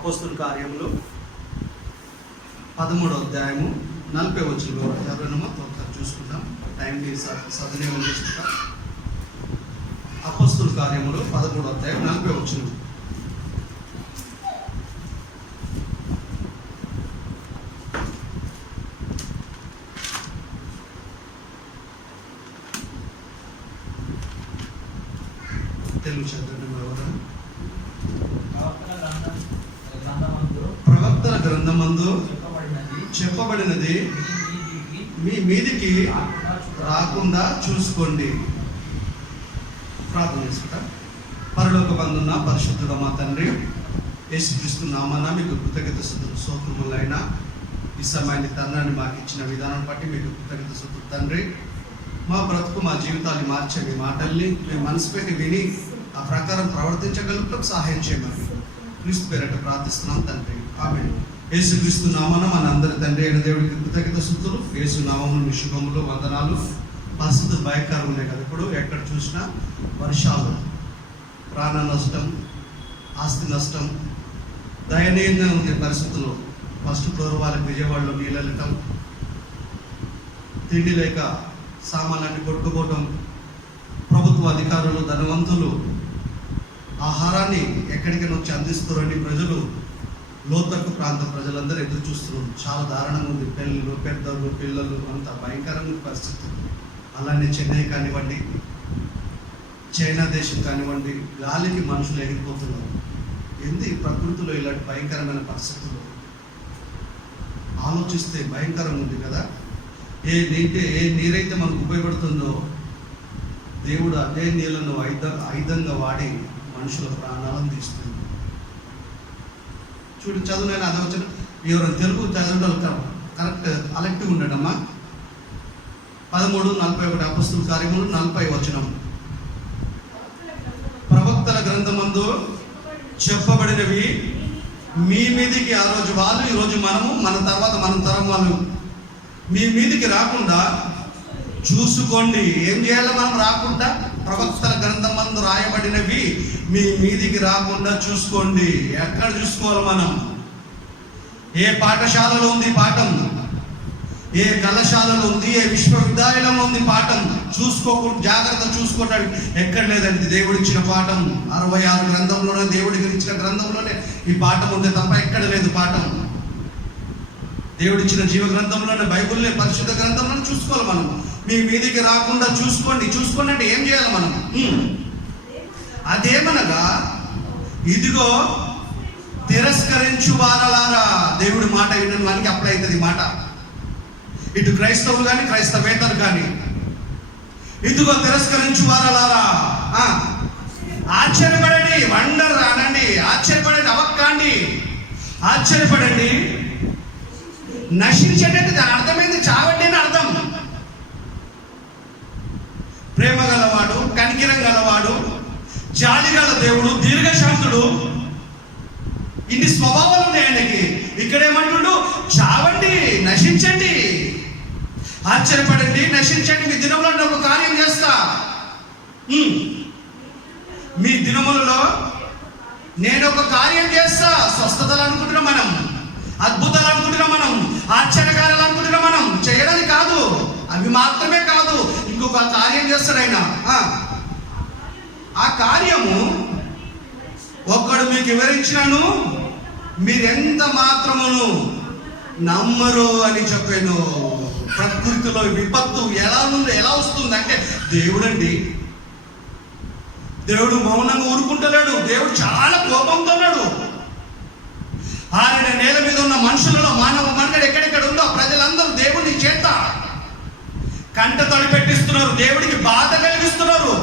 అపోస్తుల కార్యములు 13వ అధ్యాయము 40 వచనంలో ఎవరైనా ఒకసారి చూసుకుందాం. టైంకి సద్వినియోగం చేసుకుంటాం. అపోస్తుల కార్యములు 13వ అధ్యాయం 40 వచనం. తెలుగు చదవండి. ప్రవక్తల గ్రంథమందు చెప్పబడినది మీ మీదికి రాకుండా చూసుకోండి. ప్రార్థన చేసుకుంటా. పరలోకమందున్న పరిశుద్ధుడ మా తండ్రి, యేసుక్రీస్తు నామమున మీకు కృతజ్ఞత స్తోత్రములైన ఈ సమయాన్ని తరుణాన్ని మాకు ఇచ్చిన విధానం బట్టి మీకు కృతజ్ఞత స్తోత్రం తండ్రి. మా బ్రతుకు మా జీవితాన్ని మార్చే మీ మాటల్ని మేము మనసు పెట్టి విని ఆ ప్రకారం ప్రవర్తించగలుగుతాం సహాయం చేయమని క్రీస్తు పేరట ప్రార్థిస్తున్నాం తండ్రి. ఆమేన్. యేసుక్రీస్తు నామమున మన అందరి తండ్రి అయిన దేవుడికి కృతజ్ఞత స్తుతులు. యేసు నామమున మీ శుభములు వందనాలు. పరిస్థితులు భయంకరంగా ఉన్నాయి కదా. ఇప్పుడు ఎక్కడ చూసినా వర్షాలు, ప్రాణ నష్టం, ఆస్తి నష్టం, దయనీయంగా ఉండే పరిస్థితులు. ఫస్ట్ ఫ్లోర్ వాళ్ళకి విజయవాడలో నీళ్ళు వెళ్ళటం, తిండి లేక సామాన్లన్నీ కొట్టుకోవటం, ప్రభుత్వ అధికారులు ధనవంతులు ఆహారాన్ని ఎక్కడికైనా వచ్చి అందిస్తున్నారని ప్రజలు, లోతట్టు ప్రాంత ప్రజలందరూ ఎదురు చూస్తున్నారు. చాలా దారుణంగా ఉంది. పెళ్ళిళ్ళు, పెద్దలు, పిల్లలు అంతా భయంకరంగా పరిస్థితి. అలానే చెన్నై కానివ్వండి, చైనా దేశం కానివ్వండి, గాలికి మనుషులు ఎగిరిపోతున్నారు. ఏంది ప్రకృతిలో ఇలాంటి భయంకరమైన పరిస్థితులు ఆలోచిస్తే భయంకరంగా ఉంది కదా. ఏ నీరైతే మనకు ఉపయోగపడుతుందో దేవుడు అదే నీళ్లను ఆయుధంగా వాడి మనుషుల ప్రాణాలను తీస్తుంది. చూడు, చదువునైనా అదే వచ్చిన ఎవరైనా తెలుగు చదవడం కరెక్ట్ అలెక్ట్గా ఉండడమ్మా. 13:41 అపోస్తుల కార్యములు 40 వచనం. ప్రవక్తల గ్రంథమందు చెప్పబడినవి మీ మీదికి, ఆ రోజు వాళ్ళు, ఈరోజు మనము, మన తర్వాత మన తరం వాళ్ళు మీ మీదికి రాకుండా చూసుకోండి. ఏం చేయాలి మనం రాకుండా? ప్రవక్తల గ్రంథమందు రాయబడినవి మీ మీదికి రాకుండా చూసుకోండి. ఎక్కడ చూసుకోవాలి మనం? ఏ పాఠశాలలో ఉంది పాఠం? ఏ కళాశాలలో ఉంది? ఏ విశ్వవిద్యాలయంలో ఉంది పాఠం? చూసుకోకుండా జాగ్రత్త చూసుకోవడానికి ఎక్కడ లేదండి. దేవుడిచ్చిన పాఠం 66 గ్రంథంలోనే, దేవుడి గురించిన గ్రంథంలోనే ఈ పాఠం ఉంది తప్ప ఎక్కడ లేదు పాఠం. దేవుడిచ్చిన జీవ గ్రంథంలోనే, బైబుల్నే, పరిశుద్ధ గ్రంథంలోనే చూసుకోవాలి మనం. మీ మీదికి రాకుండా చూసుకోండి. చూసుకోండి అంటే ఏం చేయాలి మనం? అదేమనగా, ఇదిగో తిరస్కరించు వారలారా. దేవుడి మాట వినని వానికి అప్లై అవుతుంది మాట. ఇటు క్రైస్తవులు కానీ, క్రైస్తవేతరు కానీ, ఇదిగో తిరస్కరించు వారలారా. ఆశ్చర్యపడండి, వండర్ అనండి, ఆశ్చర్యపడండి, అవక్కాండి, ఆశ్చర్యపడండి. నశించేటట్టు దాని అర్థమైంది చావండి అని అర్థం. ప్రేమ గలవాడు, కనికిరం గలవాడు, జాలి గల దేవుడు, దీర్ఘశాంతుడు, ఇన్ని స్వభావాలు ఉన్నాయి ఆయనకి. ఇక్కడేమంటుడు? చావండి, నశించండి, ఆశ్చర్యపడండి, నశించండి. మీ దినంలో నేను ఒక కార్యం చేస్తా. మీ దినములలో నేను ఒక కార్యం చేస్తా. స్వస్థతలు అనుకుంటున్నాం మనం, అద్భుతాలు అనుకుంటున్నాం మనం, ఆశ్చర్యకార్యాలు అనుకుంటున్నాం మనం. చేయడానికి కాదు, అవి మాత్రమే కాదు, ఇంకొక కార్యం చేస్తాడు ఆయన. ఆ కార్యము ఒక్కడు మీకు వివరించినాను, మీరెంత మాత్రమును నమ్మరు అని చెప్పాను. ప్రకృతిలో విపత్తు ఎలా వస్తుంది అంటే దేవుడండి. దేవుడు మౌనంగా ఊరుకుంటలేడు. దేవుడు చాలా కోపంతో ఉన్నాడు. ఆయన నేల మీద ఉన్న మనుషులలో, మానవ మనుగడ ఎక్కడెక్కడ ఉందో ప్రజలందరూ దేవుని చేత కంట తడి పెట్టిస్తున్నారు. దేవుడికి బాధ కలిగిస్తున్నారు.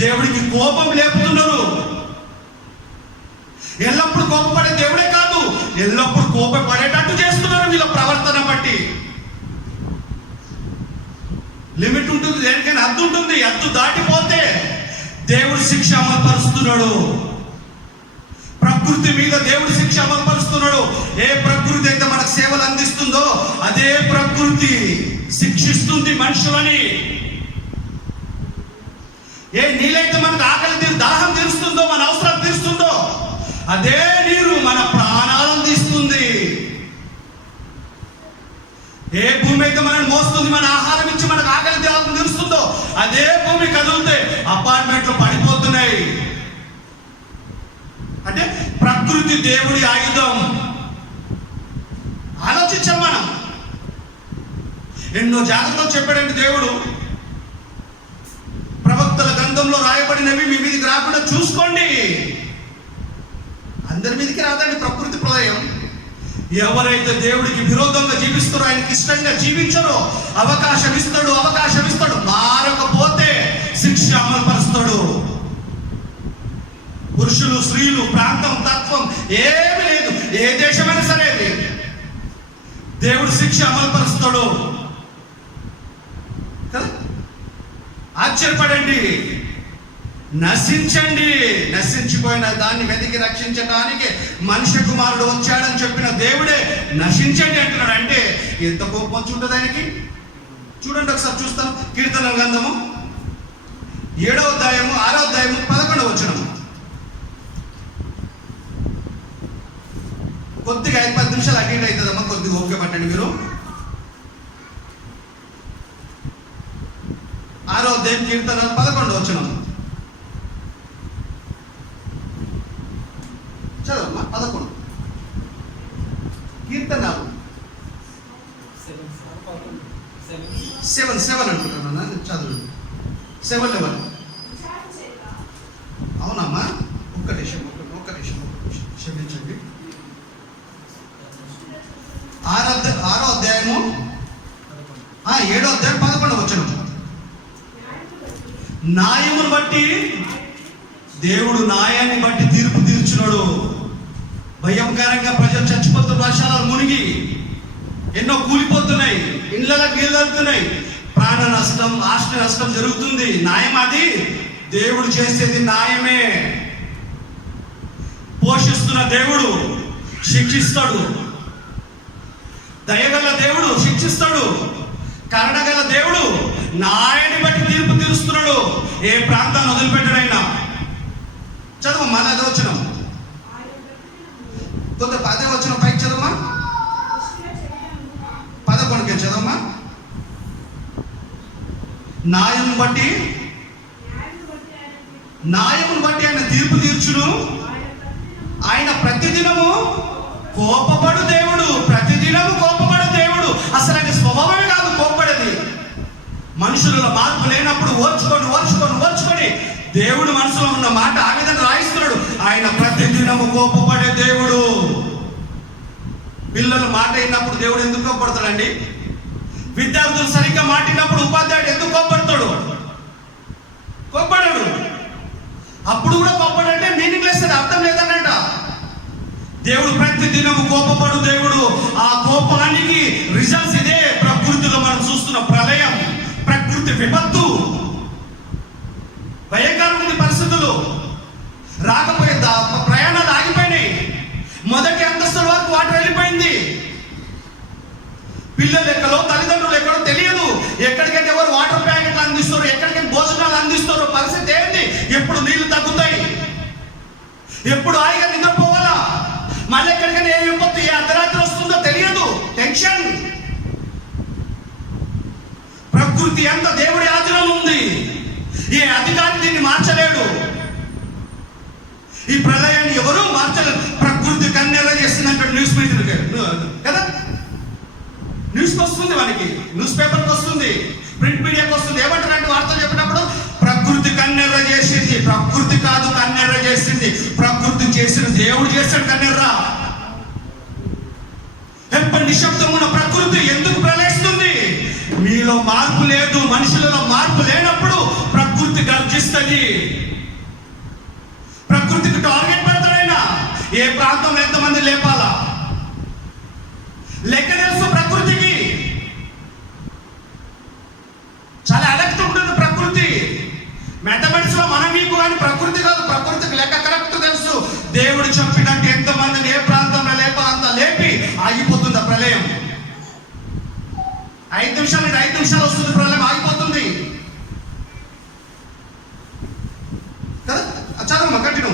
దేవుడికి కోపం లేపుతున్నారు. ఎల్లప్పుడు కోపపడే దేవుడే కాదు, ఎల్లప్పుడు కోపపడేటట్టు చేస్తున్నారు వీళ్ళ ప్రవర్తన బట్టి. లిమిట్ ఉంటుంది, దేనికైనా హద్దు ఉంటుంది. హద్దు దాటిపోతే దేవుడి శిక్ష అమలుపరుస్తున్నాడు. ప్రకృతి మీద దేవుడి శిక్ష అమలుపరుస్తున్నాడు. ఏ ప్రకృతి అయితే మనకు సేవలు అందిస్తుందో అదే ప్రకృతి శిక్షిస్తుంది మనుషులని. ఏ నీళ్ళైతే మనకు ఆకలి దాహం తీరుస్తుందో, మన అవసరం తీరుస్తుందో అదే నీరు మన ప్రాణాలను తీస్తుంది. ఏ భూమి అయితే మనల్ని మోస్తుంది, మన ఆహారం ఇచ్చి మనకు ఆకలి దేవాలను తీరుస్తుందో అదే భూమి కదులుతే అపార్ట్మెంట్లు పడిపోతున్నాయి. అంటే ప్రకృతి దేవుడి ఆయుధం. ఆలోచించాం మనం. ఎన్నో జాగ్రత్తలు చెప్పాడండి దేవుడు. ప్రవక్తల గ్రంథంలో రాయబడినవి మీ మీదకి రాకుండా చూసుకోండి. అందరి మీదకి రాదండి ప్రకృతి ప్రళయం. ఎవరైతే దేవుడికి విరోధంగా జీవిస్తారో, ఆయనకి ఇష్టంగా జీవించరో అవకాశం ఇస్తాడు. మారకపోతే శిక్ష అమలు పరుస్తాడు. పురుషులు, స్త్రీలు, ప్రాంతం, తత్వం ఏమి లేదు, ఏ దేశమైనా సరే దేవుడు శిక్ష అమలు పరుస్తాడు కదా. ఆశ్చర్యపడండి, నశించండి. నశించిపోయిన దాన్ని వెతికి రక్షించడానికి మనిషి కుమారుడు వచ్చాడని చెప్పిన దేవుడే నశించండి అంటున్నాడు. అంటే ఎంత కోపం వచ్చి ఉంటుంది ఆయనకి. చూడండి ఒకసారి చూస్తాం. కీర్తనల గ్రంథము 7వ అధ్యాయము 6వ అధ్యాయము 11వ వచనము. కొద్దిగా 5-10 నిమిషాలు అటు ఇటు అవుతుందమ్మా, కొద్దిగా ఓకే పట్టండి మీరు. 6వ అధ్యాయం కీర్తన 11వ వచనం చదవమ్మా. 11 కీర్తనాలు 7 అంటున్నాను చదువు. 7 అవునమ్మా. ఒక్క నిమిషం క్షమించండి. 6వ అధ్యాయము 7వ అధ్యాయం 11వ వచనం. న్యాయమును బట్టి దేవుడు న్యాయాన్ని బట్టి తీర్పు తీర్చున్నాడు. భయంకరంగా ప్రజలు చచ్చిపోతున్న, వర్షాలు మునిగి ఎన్నో కూలిపోతున్నాయి, ఇండ్లకు నీళ్ళు వెళ్తున్నాయి, ప్రాణ నష్టం, ఆస్తి నష్టం జరుగుతుంది. న్యాయం అది. దేవుడు చేసేది న్యాయమే. పోషిస్తున్న దేవుడు శిక్షిస్తాడు. దయగల దేవుడు శిక్షిస్తాడు. కరుణగల దేవుడు న్యాయాన్ని బట్టి తీర్పు తీరుస్తున్నాడు. ఏ ప్రాంతాన్ని వదిలిపెట్టడైనా. చదువు మళ్ళీ అది వచ్చిన అదే వచ్చిన పైకి చదవమ్మా. 11కే చదవమ్మా. న్యాయమును బట్టి ఆయన తీర్పు తీర్చును. ఆయన ప్రతిదినము కోపపడు దేవుడు. ప్రతిదినము కోపపడు దేవుడు. అసలు ఆయన స్వభావమే కాదు కోపపడేది. మనుషులలో మార్పు లేనప్పుడు ఓర్చుకొని దేవుడు మనసులో ఉన్న మాట ఆ విధంగా రాయిస్తున్నాడు. ఆయన ప్రతిదినము కోపపడే దేవుడు. పిల్లలు మాట అయినప్పుడు దేవుడు ఎందుకు కోపడతాడండి? విద్యార్థులు సరిగ్గా మాటినప్పుడు ఉపాధ్యాయుడు ఎందుకు కోపడతాడు? కోపడడు. అప్పుడు కూడా కోపడంటే మీనింగ్ లెస్, అర్థం లేదన్నట. దేవుడు ప్రతిదినము కోపపడు దేవుడు. ఆ కోపానికి రిజల్ట్స్ ఇదే. ప్రకృతిలో మనం చూస్తున్న ప్రళయం, ప్రకృతి విపత్తు, భయంకరమైన పరిస్థితులు. రాకపోయే ప్రయాణాలు ఆగిపోయినాయి. మొదటి అంతస్తుల వరకు వాటర్ వెళ్ళిపోయింది. పిల్లలు ఎక్కడో, తల్లిదండ్రులు ఎక్కడో తెలియదు. ఎక్కడికైతే ఎవరు వాటర్ ప్యాకెట్లు అందిస్తారో, ఎక్కడికైతే భోజనాలు అందిస్తారో పరిస్థితి ఏంటి? ఎప్పుడు నీళ్లు తగ్గుతాయి, ఎప్పుడు హాయిగా నిద్రపోవాలా, మళ్ళీ ఎక్కడికైనా ఏ విపత్తు, ఏ అర్ధరాత్రి వస్తుందో తెలియదు. టెన్షన్. ప్రకృతి అంత దేవుడి ఆధీనంలో ఉంది. ఏ అధికారి దీన్ని మార్చలేడు. ఈ ప్రళయాన్ని ఎవరు మార్చలేరు. ప్రకృతి కన్నెర్ర చేస్తుందంటే న్యూస్ మీడియా కదా, న్యూస్కి వస్తుంది, మనకి న్యూస్ పేపర్కి వస్తుంది, ప్రింట్ మీడియాకి వస్తుంది. ఏమంటారంటే వార్తలు చెప్పినప్పుడు ప్రకృతి కన్నెర్ర చేసింది. ప్రకృతి కాదు కన్నెర్ర చేసింది, ప్రకృతి చేసిన దేవుడు చేశాడు కన్నెర్ర. ఎప్పటి నిశ్శబ్దం ఉన్న ప్రకృతి ఎందుకు ప్రళయిస్తుంది? మీలో మార్పు లేదు, మనుషులలో మార్పు లేనప్పుడు ప్రకృతి గర్జిస్తుంది. ప్రకృతికి టార్గెట్ పెడతాడైనా. ఏ ప్రాంతంలో ఎంతమంది లేపాలా లెక్క తెలుసు ప్రకృతికి. చాలా అలెక్ట్ ఉంటుంది ప్రకృతి. మ్యాథమెటిక్స్ లో మనం మీకు కానీ ప్రకృతి కాదు. ప్రకృతికి లెక్క కరెక్ట్ తెలుసు. దేవుడు చెప్పినట్టు ఎంతమందిని ఏ ప్రాంతంలో లేపాలంత లేపి ఆగిపోతుంది ఆ ప్రళయం. 5 నిమిషాలు 5 నిమిషాలు వస్తుంది ప్రళయం, ఆగిపోతుంది కదా. చదవమ్మా, కంటిన్యూ.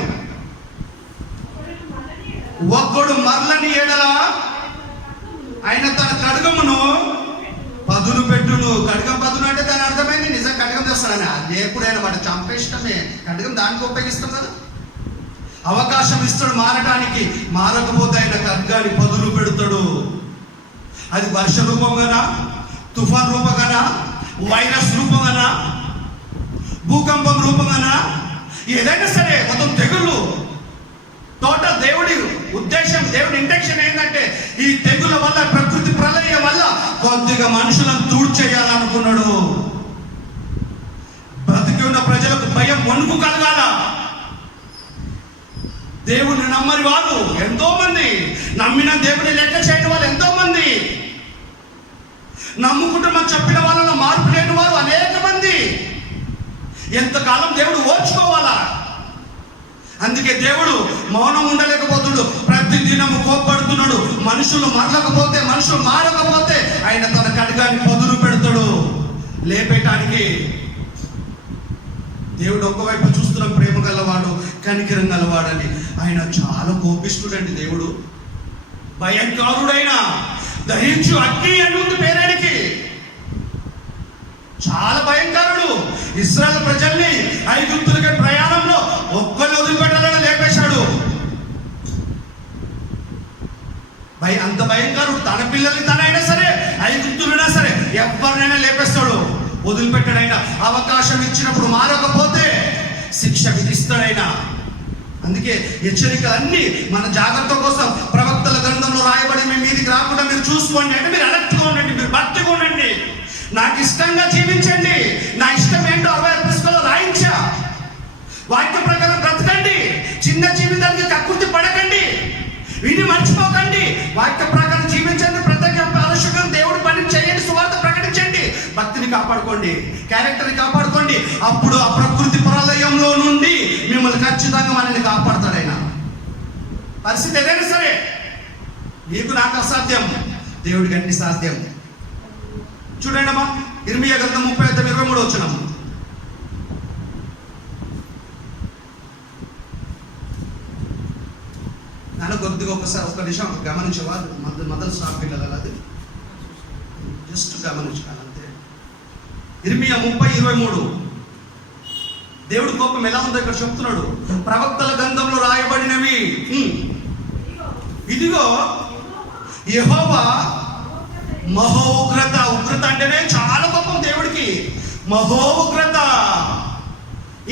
ఒక్కడు మరలని ఎడల ఆయన తన ఖడ్గమును పదును పెట్టును. ఖడ్గం పదును అంటే దాని అర్థమైంది నిజం ఖడ్గం తెస్తాడని. అది ఎప్పుడైనా వాడు చంపేష్టమే. ఖడ్గం దానికి ఉపయోగిస్తాం కదా. అవకాశం ఇస్తాడు మారటానికి. మారకపోతే ఆయన ఖడ్గాన్ని పదును పెడతాడు. అది వర్ష రూపంగానా, తుఫాన్ రూపంగానా, వైరస్ రూపంగానా, భూకంపం రూపంగానా, ఏదైనా సరే మొత్తం తెగులు. టోటల్ దేవుడి ఉద్దేశం, దేవుడి ఇంటెన్షన్ ఏంటంటే ఈ తెగుల వల్ల, ప్రకృతి ప్రళయం వల్ల కొద్దిగా మనుషులను తూడ్చేయాలనుకున్నాడు. బ్రతికి ఉన్న ప్రజలకు భయం, వణుకు కలగాల. దేవుడిని నమ్మని వారు ఎంతో మంది, నమ్మిన దేవుని లెక్క చేయని వాళ్ళు ఎంతో మంది, నమ్ముకుంటామని చెప్పిన వాళ్ళలో మార్పు లేని వారు అనేక మంది. ఎంతకాలం దేవుడు ఓర్చుకోవాలా? అందుకే దేవుడు మౌనం ఉండలేకపోతున్నాడు. ప్రతి దినము కోప్పడుతున్నాడు. మనుషులు మరలకపోతే, మనుషులు మారకపోతే ఆయన తన ఖడ్గాన్ని పదును పెడతాడు లేపేటానికి. దేవుడు ఒక్కవైపు చూస్తున్న ప్రేమ గలవాడు, కనికరం గలవాడని. ఆయన చాలా కోపిస్తుడండి దేవుడు. భయంకరుడైన దహించు అగ్ని అని ఉంది పేరానికి. చాలా భయంకరుడు. ఇశ్రాయేలు ప్రజల్ని ఐగుప్తులకి ప్రయాణంలో ఒక్కరిని వదిలిపెట్టాలని లేపేశాడు. అంత భయంకరుడు. తన పిల్లల్ని తనైనా సరే, ఐగుప్తులైనా సరే, ఎవరినైనా లేపేస్తాడు. వదిలిపెట్టాడైనా. అవకాశం ఇచ్చినప్పుడు మారకపోతే శిక్ష విధిస్తాడైనా. అందుకే హెచ్చరికలన్నీ మన జాగ్రత్త కోసం ప్రవక్తల గ్రంథంలో రాయబడి మీ మీదికి రాకుండా మీరు చూసుకోండి అంటే మీరు అలర్ట్గా ఉండండి, మీరు భక్తిగా ఉండండి. నాకు ఇష్టంగా జీవించండి. నా ఇష్టం ఏంటో 60 పుస్తకాలు రాయించా. వాక్య ప్రకారం బ్రతకండి. చిన్న జీవితానికి కకృతి పడకండి. విని మర్చిపోకండి. వాక్య ప్రకారం జీవించండి. ప్రతి ఆలోచన దేవుడి పని చేయండి. సువార్త ప్రకటించండి. భక్తిని కాపాడుకోండి, క్యారెక్టర్ని కాపాడుకోండి. అప్పుడు ఆ ప్రకృతి ప్రళయంలో నుండి మిమ్మల్ని ఖచ్చితంగా మనల్ని కాపాడతాడు ఆయన. పరిస్థితి ఏదైనా సరే, నీకు నాకు అసాధ్యం, దేవుడికి అన్ని సాధ్యం. చూడండి అమ్మా, ఇర్మియా గ్రంథం 35:23 వచనం. నాన్న కొద్దిగా ఒకసారి ఒక నిమిషం గమనించేవారు. మొదలు స్టాప్ పిల్లలు అది జస్ట్ గమనించాలి అంతే. ఇర్మియా 30:23. దేవుడి కోపం ఎలా ఉందో ఇక్కడ చెప్తున్నాడు. ప్రవక్తల గ్రంథంలో రాయబడినవి. ఇదిగో యెహోవా మహోగ్రత. ఉగ్రత అంటేనే చాలా కోపం దేవుడికి. మహోగ్రత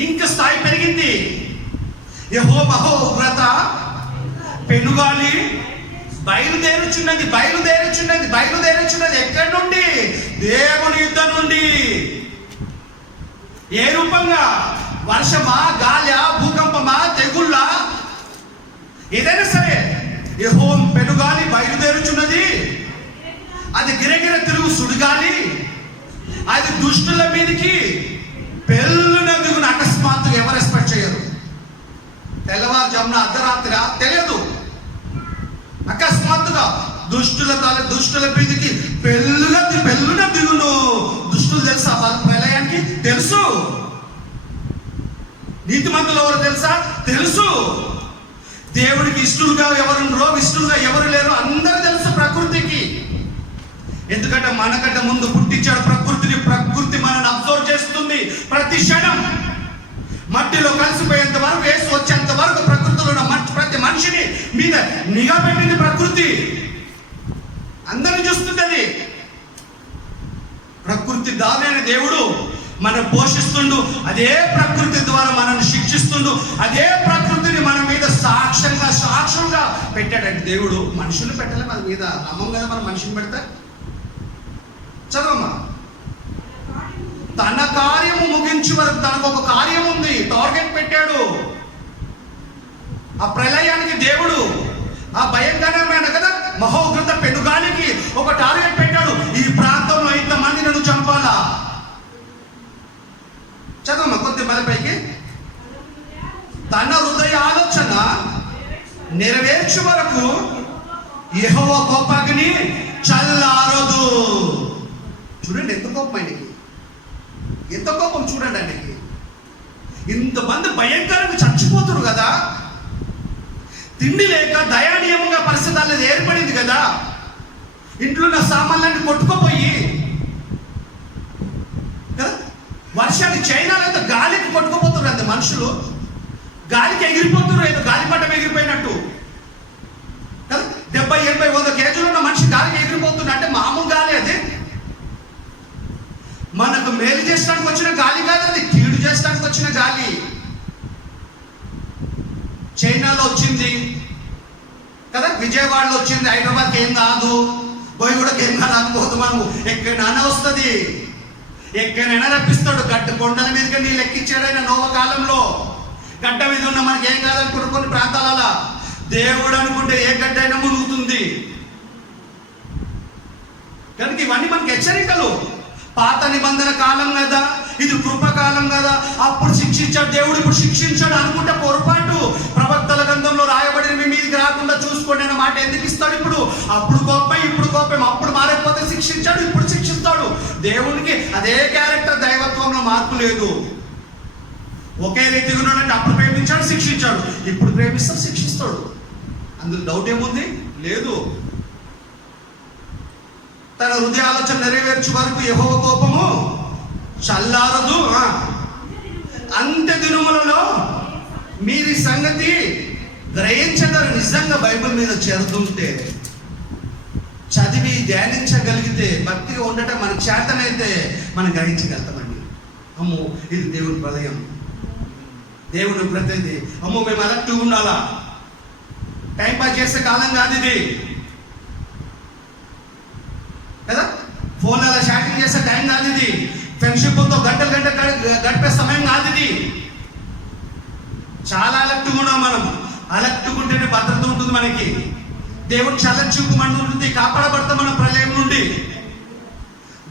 ఇంకా స్థాయి పెరిగింది. యెహోవా మహోగ్రత పెనుగాలి బయలుదేరుచున్నది. ఎక్కడి నుండి? దేవుని యుద్ధం నుండి. ఏ రూపంగా? వర్షమా, గాలా, భూకంపమా, తెగుళ్ళ, ఏదైనా సరే యెహోవా పెనుగాలి బయలుదేరుచున్నది. అది గిరగిర తిరుగు సుడిగాలి. అది దుష్టుల మీదకి పెళ్ళున దిగున. అకస్మాత్తుగా ఎవరు ఎక్స్పెక్ట్ చేయరు. తెల్లవారుజామున, అర్ధరాత్రి తెలియదు. అకస్మాత్తుగా దుష్టుల మీదకి పెళ్ళున దిగును. దుష్టులు తెలుసా వాళ్ళ ప్రళయానికి? తెలుసు. నీతిమంతులు ఎవరు తెలుసా? తెలుసు. దేవుడికి ఇష్టలుగా ఎవరున్నారో, ఇష్టలుగా ఎవరు లేరో అందరూ తెలుసు ప్రకృతికి. ఎందుకంటే మనకంటే ముందు పుట్టించాడు ప్రకృతిని. ప్రకృతి మనల్ని అబ్జర్వ్ చేస్తుంది ప్రతి క్షణం. మట్టిలో కలిసిపోయేంత వరకు, వేసి వచ్చేంత వరకు ప్రకృతిలో ఉన్న ప్రతి మనిషిని మీద నిఘా పెట్టింది ప్రకృతి. అందరిని చూస్తుంది. ప్రకృతి దానైన దేవుడు మనం పోషిస్తుండు. అదే ప్రకృతి ద్వారా మనల్ని శిక్షిస్తుండు. అదే ప్రకృతిని మన మీద సాక్ష్యంగా పెట్టాడంటే దేవుడు. మనుషులు పెట్టలే మన మీద. నమ్మం కదా మనం మనిషిని పెడతా. చదవమ్మా. తన కార్యము ముగించి వరకు తనకు ఒక కార్యం ఉంది. టార్గెట్ పెట్టాడు. ఆ ప్రళయానికి దేవుడు, ఆ భయంకరమైన కదా మహోగ్రత పెనుగాలికి ఒక టార్గెట్ పెట్టాడు. ఈ ప్రాంతంలో ఇంతమంది నన్ను చంపాలా. చదవమ్మా కొద్ది మలపైకి. తన హృదయ ఆలోచన నెరవేర్చు వరకు యెహోవా కోపాగ్ని చల్లారదు. చూడండి ఎంత కోపం ఆయనకి. ఎంత కోపం చూడండి ఆయనకి. ఇంతమంది భయంకరంగా చచ్చిపోతున్నారు కదా. తిండి లేక దయానీయంగా పరిస్థితి అనేది ఏర్పడింది కదా. ఇంట్లో ఉన్న సామాన్లన్నీ కొట్టుకుపోయి కదా, వర్షానికి చైనాలో అయితే గాలికి కొట్టుకుపోతున్నారు అంతే మనుషులు, గాలికి ఎగిరిపోతున్నారు, ఏదో గాలిపటం ఎగిరిపోయినట్టు కదా. 70, 80, 100 కేజీలు ఉన్న మనిషి గాలికి ఎగిరిపోతున్నా అంటే మామూలు గాలి అది. మనకు మేలు చేసడానికి వచ్చిన గాలి కాదు అది, కీడు చేసడానికి వచ్చిన గాలి. చైనాలో వచ్చింది కదా, విజయవాడలో వచ్చింది, హైదరాబాద్కి ఏం కాదు, బోయగూడకి ఏం రాకపోదు, మనము ఎక్కడైనా వస్తుంది, ఎక్కడైనా రప్పిస్తాడు. గడ్డ కొండల మీదకి నీళ్ళు ఎక్కించాడు ఆయన నోవ కాలంలో. గడ్డ మీద ఉన్న మనకి ఏం కాదనుకుంటారు కొన్ని ప్రాంతాలలో. దేవుడు అనుకుంటే ఏ గడ్డ అయినా మునుగుతుంది కనుక ఇవన్నీ మనకి హెచ్చరికలు. పాత నిబంధన కాలం కదా, ఇది కృపకాలం కదా, అప్పుడు శిక్షించాడు దేవుడు, ఇప్పుడు శిక్షించాడు అనుకుంటే పొరపాటు. ప్రవక్తల గ్రంథంలో రాయబడిన మీ మీదికి రాకుండా చూసుకోండి అన్న మాట ఎందుకు ఇస్తాడు ఇప్పుడు? అప్పుడు కోపం ఇప్పుడు కోపం, అప్పుడు మారకపోతే శిక్షించాడు, ఇప్పుడు శిక్షిస్తాడు. దేవునికి అదే క్యారెక్టర్, దైవత్వంలో మార్పు లేదు. ఒకే రీతిగా ఉన్నాడంటే అప్పుడు ప్రేమించాడు, శిక్షించాడు, ఇప్పుడు ప్రేమిస్తాడు, శిక్షిస్తాడు. అందులో డౌట్ ఏముంది? లేదు. తన హృదయ ఆలోచన నెరవేర్చు వరకు యెహోవా కోపము చల్లారదు. అంత్య దినములలో మీరు ఈ సంగతి గ్రహించగలరు. నిజంగా బైబిల్ మీద చేరుతుంటే, చదివి ధ్యానించగలిగితే, భక్తిగా ఉండటం మన చేతనైతే మనం గ్రహించగలుగుతామండి. అమ్మో ఇది దేవుని ప్రళయం, దేవుని ప్రతినిధి. అమ్మో మేము అలర్ట్గా ఉండాలా, టైం పాస్ చేసే కాలం కాదు ఇది కదా. ఫోన్లలో చాటింగ్ చేసే టైం కాదు ఇది. ఫ్రెండ్షిప్తో గంటలు గడిపే సమయం కాదు ఇది. చాలా అలర్ట్గా ఉన్నాం మనం. అలర్ట్గా ఉంటేనే భద్రత ఉంటుంది మనకి. దేవుడు చల్లచూపుమంటూ ఉంటుంది, కాపాడబడతాం మన ప్రళయం నుండి.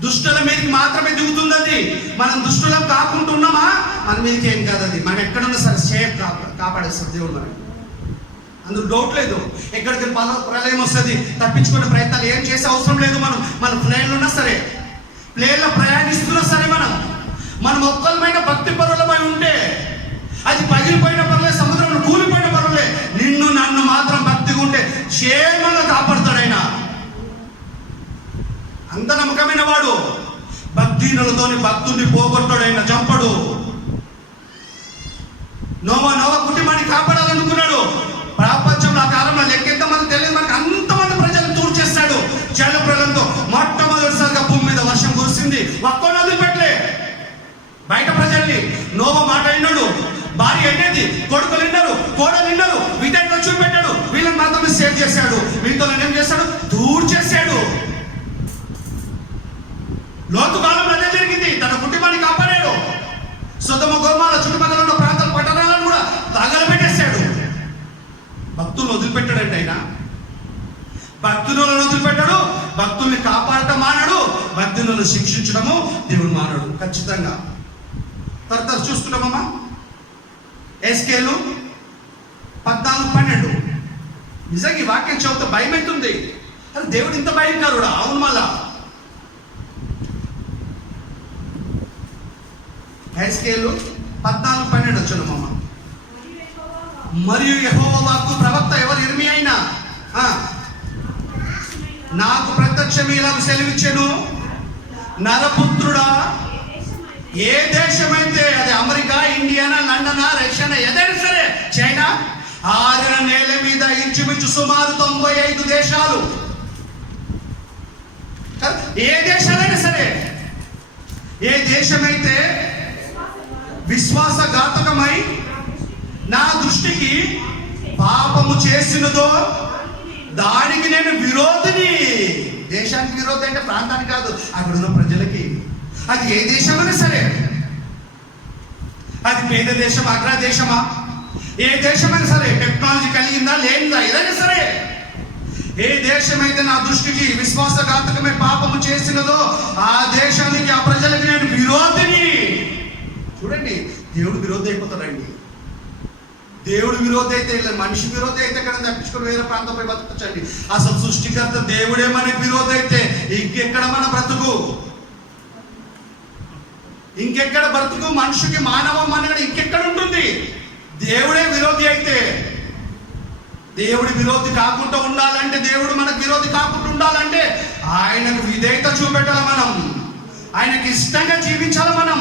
దుష్టుల మీదకి మాత్రమే దిగుతుంది అది. మనం దుష్టులం కాకుంటున్నామా మన మీదకి ఏం కాదు అది. మనం ఎక్కడున్నా సరే సేఫ్ కాపాడేస్తాడు దేవుడు మనకి, అందులో డౌట్ లేదు. ఎక్కడికి ప్రళయం వస్తుంది, తప్పించుకునే ప్రయత్నాలు ఏం చేసే అవసరం లేదు. మన ప్లేన్లో ఉన్నా సరే, ప్లేన్లో ప్రయాణిస్తున్నా సరే, మనం ఒక్కలమైన భక్తి పరులమై ఉంటే అది పగిలిపోయిన పర్లేదు, సముద్రంలో కూలిపోయిన పర్లేదు, నిన్ను నన్ను మాత్రం భక్తిగా ఉంటే క్షేమంగా కాపాడుతాడు ఆయన. అంత నమ్మకమైన వాడు. భక్తినులతోని భక్తుడిని పోగొట్టాడు ఆయన, చంపడు. నోవా కుటుంబాన్ని కాపాడాలనుకున్నాడు. ప్రపంచంలో ఆ కాలంలో లెక్కెంతమంది తెలియదు మనకి, అంతమంది ప్రజలు తూర్చేస్తాడు జల ప్రళయంతో. మొట్టమొదటిసారిగా భూమి మీద వర్షం కురిసింది, ఒక్కో నదులు పెట్టలే. బయట ప్రజల్ని నోవా మాట విన్నాడు, భార్య అనేది, కొడుకులు విన్నారు, కోడలు విన్నారు, వీటన్ని వచ్చి పెట్టాడు. వీళ్ళని మాత్రమే సేవ్ చేశాడు, వీళ్ళతో ఏం చేశాడు? తూర్చేశాడు. లోతు కాలంలో అదే జరిగింది. తన కుటుంబాన్ని కాపాడాడు. సొదొమ గొమొర్రా చుట్టుపక్కల ఉన్న ప్రాంతాల పట్టణాలను కూడా తగలబెట్టేశాడు. భక్తులను వదిలిపెట్టాడంటే ఆయన, భక్తులను వదిలిపెట్టాడు, భక్తుల్ని కాపాడటం మానాడు, భక్తులను శిక్షించడము దేవుడు మానాడు ఖచ్చితంగా. తర్వాత చూసుకుంటామమ్మా, ఎస్కేలు 14:12. నిజంగా ఈ వాక్యం చదివితే భయం అవుతుంది. అది దేవుడు ఇంత భయంకరుడా? అవును. మళ్ళా ఎస్కేలు 14:12 వచ్చానమ్మా. మరియు యెహోవా వాక్కు ప్రవక్త ఎవరు? ఇర్మియా అయినా నాకు ప్రత్యక్షమీలాగా సెలవిచ్చెను, నరపుత్రుడా, ఏ దేశమైతే, అది అమెరికా, ఇండియానా, లండనా, రష్యానా, ఏదైనా సరే, చైనా, ఆరిన నేల మీద ఇంచుమించు సుమారు 95 దేశాలు, ఏ దేశాలైనా సరే, ఏ దేశమైతే విశ్వాసఘాతకమై నా దృష్టికి పాపము చేసినదో దానికి నేను విరోధిని. దేశానికి విరోధి అంటే ప్రాంతానికి కాదు, అక్కడ ఉన్న ప్రజలకి. అది ఏ దేశమైనా సరే, అది పేద దేశం, అగ్ర దేశమా, ఏ దేశమైనా సరే, టెక్నాలజీ కలిగిందా లేనిదా, ఏదైనా సరే, ఏ దేశమైతే నా దృష్టికి విశ్వాసఘాతకమే పాపము చేసినదో ఆ దేశానికి, ఆ ప్రజలకి నేను విరోధిని. చూడండి, దేవుడు విరోధి అయిపోతాడండి. దేవుడు విరోధి అయితే, మనిషి విరోధి అయితే ఎక్కడ తప్పించుకొని వేరే ప్రాంతంపై బతకచ్చండి. అసలు సృష్టికర్త దేవుడే మనకి విరోధి అయితే ఇంకెక్కడ మన బ్రతుకు? ఇంకెక్కడ బ్రతుకు? మనిషికి మానవ మనగడ ఇంకెక్కడ ఉంటుంది? దేవుడే విరోధి అయితే దేవుడి విరోధి కాకుండా ఉండాలంటే, దేవుడు మనకు విరోధి కాకుండా ఉండాలంటే ఆయనకు విధేయత చూపెట్టాలి మనం, ఆయనకి ఇష్టంగా జీవించాలి మనం.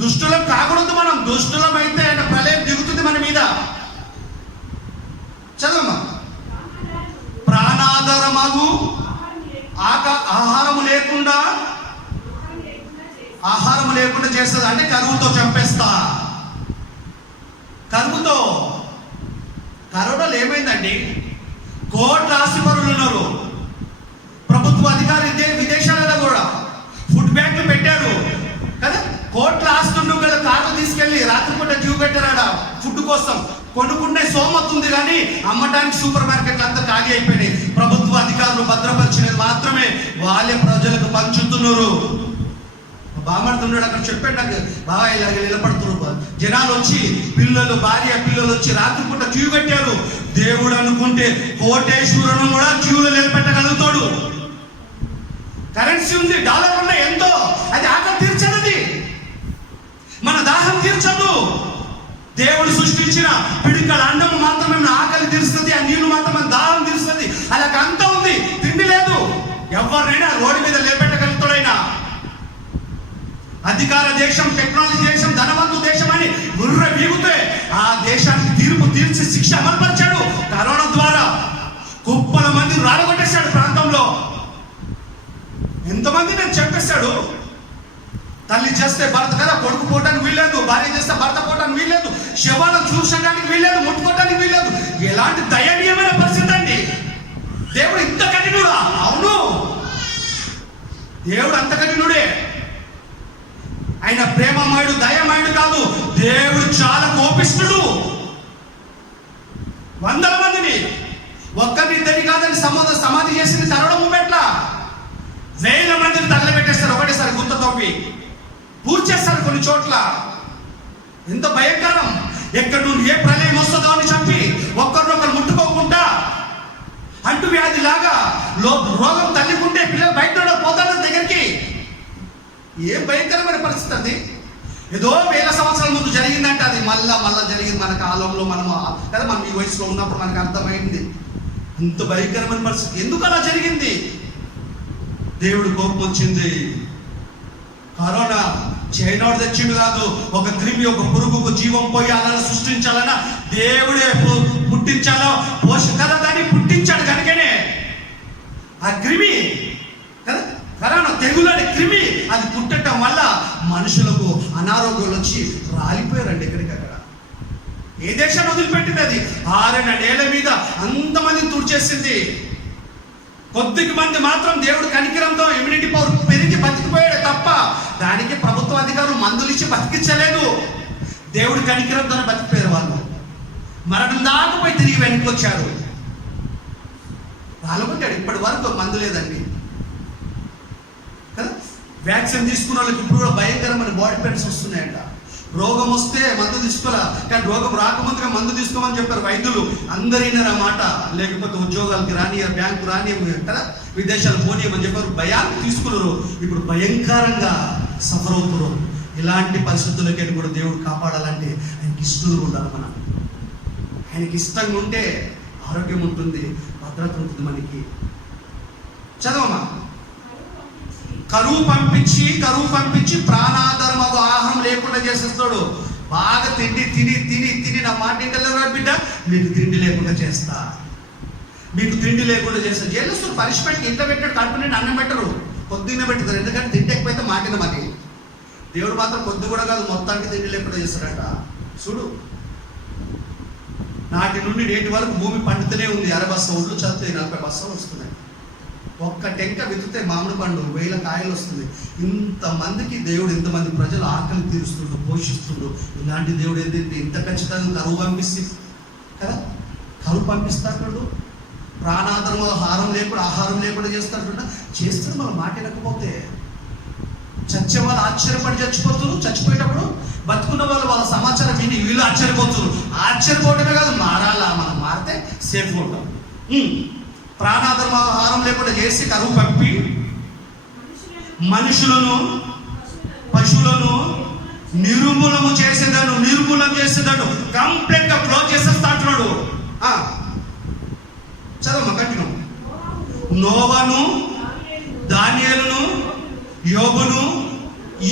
దుష్టులం కాకూడదు మనం. దుష్టులం అయితే ఆయన ప్రళయం దిగుతుంది మన మీద. చదవమ్మా. ప్రాణాధారమగు ఆహారము లేకుండా చేస్తుంది అంటే కరువుతో చంపేస్తా. కరోనాలో ఏమైందండి? కోట్ల ఆస్తిపరులు ఉన్నారు. ప్రభుత్వ అధికారులు విదేశాలలో కూడా ఫుడ్ బ్యాంకులు పెట్టారు కదా. కోట్ల ఆస్తులు గల కార్లు తీసుకెళ్లి రాత్రిపూట క్యూ పెట్టారాడ ఫుడ్ కోసం. కొనుక్కునే సోమత్ ఉంది కానీ అమ్మటానికి సూపర్ మార్కెట్లు అంతా ఖాళీ అయిపోయినాయి. ప్రభుత్వ అధికారులు భద్రపరిచినది మాత్రమే వాళ్ళే ప్రజలకు పంచుతున్నారు. బామడుతున్నాడు అక్కడ చెప్పాడు నాకు, బాగా ఇలాగ నిలబడుతున్నారు జనాలు వచ్చి, భార్య పిల్లలు వచ్చి రాత్రిపూట క్యూ కట్టారు. దేవుడు అనుకుంటే కోటేశ్వరును కూడా క్యూలో నిలబెట్టగలుగుతాడు. కరెన్సీ ఉంది, డాలర్ ఉన్నాయి ఎంతో, అది ఆకలి తీర్చదది, మన దాహం తీర్చదు. దేవుడు సృష్టించిన పిడికల అన్నం మాత్రమే ఆకలి తీరుస్తుంది, ఆ నీళ్లు మాత్రమే దాహం తీరుస్తుంది. అలాగ అంతా ఉంది, తిండి లేదు. ఎవరినైనా రోడ్డు మీద నిలబెట్టగలుగుతాడైనా. అధికార దేశం, టెక్నాలజీ దేశం, ధనవంతు దేశం అని గుర్ర వీగితే ఆ దేశానికి తీర్పు తీర్చి శిక్ష అమలుపరిచాడు. కరోనా ద్వారా కుప్పల మంది రాలగొట్టేశాడు ప్రాంతంలో. ఎంతమంది నేను చెప్పేశాడు. తల్లి చేస్తే భర్త కదా కొడుకు పోవటానికి వీల్లేదు, భార్య చేస్తే భర్త పోవటానికి వీల్లేదు, శవాలను చూసడానికి వీల్లేదు, ముట్టుకోవటానికి వీల్లేదు. ఎలాంటి దయనీయమైన పరిస్థితి అండి. దేవుడు ఇంత కఠినుడా? అవును, దేవుడు అంత కఠినుడే. ఆయన ప్రేమమయుడు, దయమయుడు కాదు. దేవుడు చాలా కోపిస్తుడు. వందల మందిని, ఒక్కరిని ఇద్దరిని కాదని సమాధి చేసింది తరవడం మూమెంట్లా. వేల మందిని తగలబెట్టేస్తారు ఒకటేసారి గుంత తోపి, పూర్తి చేస్తారు కొన్ని చోట్ల. ఎంత భయంకరం. ఎక్కడి నుండి ఏ ప్రళయం వస్తుందో అని చెప్పి ఒక్కరినొకరు ముట్టుకోకుండా అంటు వ్యాధి లాగా రోగం తల్లికుంటే పిల్లలు బయట పోతారు దగ్గరికి. ఏం భయంకరమైన పరిస్థితి అది. ఏదో వేల సంవత్సరాల ముందు జరిగిందంటే అది మళ్ళా జరిగింది మన కాలంలో. మనం కదా, మనం ఈ వయసులో ఉన్నప్పుడు మనకు అర్థమైంది. ఇంత భయంకరమైన పరిస్థితి ఎందుకు అలా జరిగింది? దేవుడు కోపం వచ్చింది. కరోనా చైనాడు తెచ్చిండు కాదు. ఒక క్రిమి, ఒక పురుగుకు జీవం పోయి అలా సృష్టించాలన్నా దేవుడే పుట్టించాలో కదా, దాన్ని పుట్టించాడు కనుకనే ఆ క్రిమి కదా, కరోనా తెగులని క్రిమి అది పుట్టడం వల్ల మనుషులకు అనారోగ్యాలు వచ్చి రాలిపోయారండి ఎక్కడికక్కడ. ఏ దేశాన్ని వదిలిపెట్టింది అది? 6 నెలల మీద అంతమందిని తుడిచేసింది. కొద్దిగా మంది మాత్రం దేవుడు కనికరంతో ఇమ్యూనిటీ పవర్ పెరిగి బతికిపోయాడు తప్ప దానికి ప్రభుత్వ అధికారులు మందులు ఇచ్చి బతికించలేదు. దేవుడు కనికరంతోనే బతికిపోయారు వాళ్ళు. మరణం దాకపోయి తిరిగి వెనక్కి వచ్చారు. రాలగొట్టాడు. ఇప్పటి వరకు మందు లేదండి కదా. వ్యాక్సిన్ తీసుకున్న వాళ్ళకి ఇప్పుడు కూడా భయంకరమైన బాడీ పెయిన్స్ వస్తున్నాయంట. రోగం వస్తే మందు తీసుకోవాలా, కానీ రోగం రాకముందుగా మందు తీసుకోమని చెప్పారు వైద్యులు. అందరినారు ఆ మాట. లేకపోతే ఉద్యోగాలకి రాని, బ్యాంకు రాని కదా, విదేశాలు పోనీయమని చెప్పారు. భయాన్ని తీసుకున్నారు. ఇప్పుడు భయంకరంగా సఫర్ అవుతున్నారు. ఇలాంటి పరిస్థితులకి కూడా దేవుడు కాపాడాలంటే ఆయనకి ఇష్టంగా ఉండాలి. మనం ఆయనకి ఇష్టంగా ఉంటే ఆరోగ్యం ఉంటుంది, భద్రత ఉంటుంది మనకి. చదవమా. కరువు పంపించి ప్రాణాధారం ఆహారం లేకుండా చేసేస్తాడు. బాగా తిండి తిని నా మాట ఇంటలేరు బిడ్డ, మీకు తిండి లేకుండా చేస్తా. జైలు పనిష్మెంట్ ఇంట్లో పెట్టాడు. కడుపు నిండి అన్నం పెట్టరు, కొద్దిగా పెట్టుతారు. ఎందుకంటే తిండి ఎక్కువైతే మాటిన మరి. దేవుడు మాత్రం కొద్ది కూడా కాదు, మొత్తానికి తిండి లేకుండా చేస్తాడట. చూడు, నాటి నుండి నేటి వరకు భూమి పండుతూనే ఉంది. 60 బస్తా ఒడ్లు చదివితే 40 బస్తాలు వస్తున్నాయి. ఒక్క టెంక విత్తితే మామిడి పండు 1000 కాయలు వస్తుంది. ఇంతమందికి దేవుడు, ఇంతమంది ప్రజలు ఆకలి తీరుస్తుండు, పోషిస్తుండు. ఇలాంటి దేవుడు ఏంటంటే ఇంత ఖచ్చితంగా కరువు కదా, కరువు పంపిస్తాడు. ప్రాణాధారం ఆహారం లేకుండా చేస్తాడు. మన మాట వినకపోతే చచ్చే వాళ్ళు ఆశ్చర్యపడి చచ్చిపోయేటప్పుడు బతుకున్న వాళ్ళ సమాచారం విని వీళ్ళు ఆశ్చర్యపోవటమే కాదు, మారాలా. మనం మారితే సేఫ్ ఉంటాం. ప్రాణాధారం ఆహారం లేకుండా చేసి కరువు పంపి మనుషులను, పశువులను నిర్మూలం చేసేదాను. కంప్లీట్ గా క్లోజ్ చేసేస్తా అంటున్నాడు. నోవను, దానియేలును, యోబును,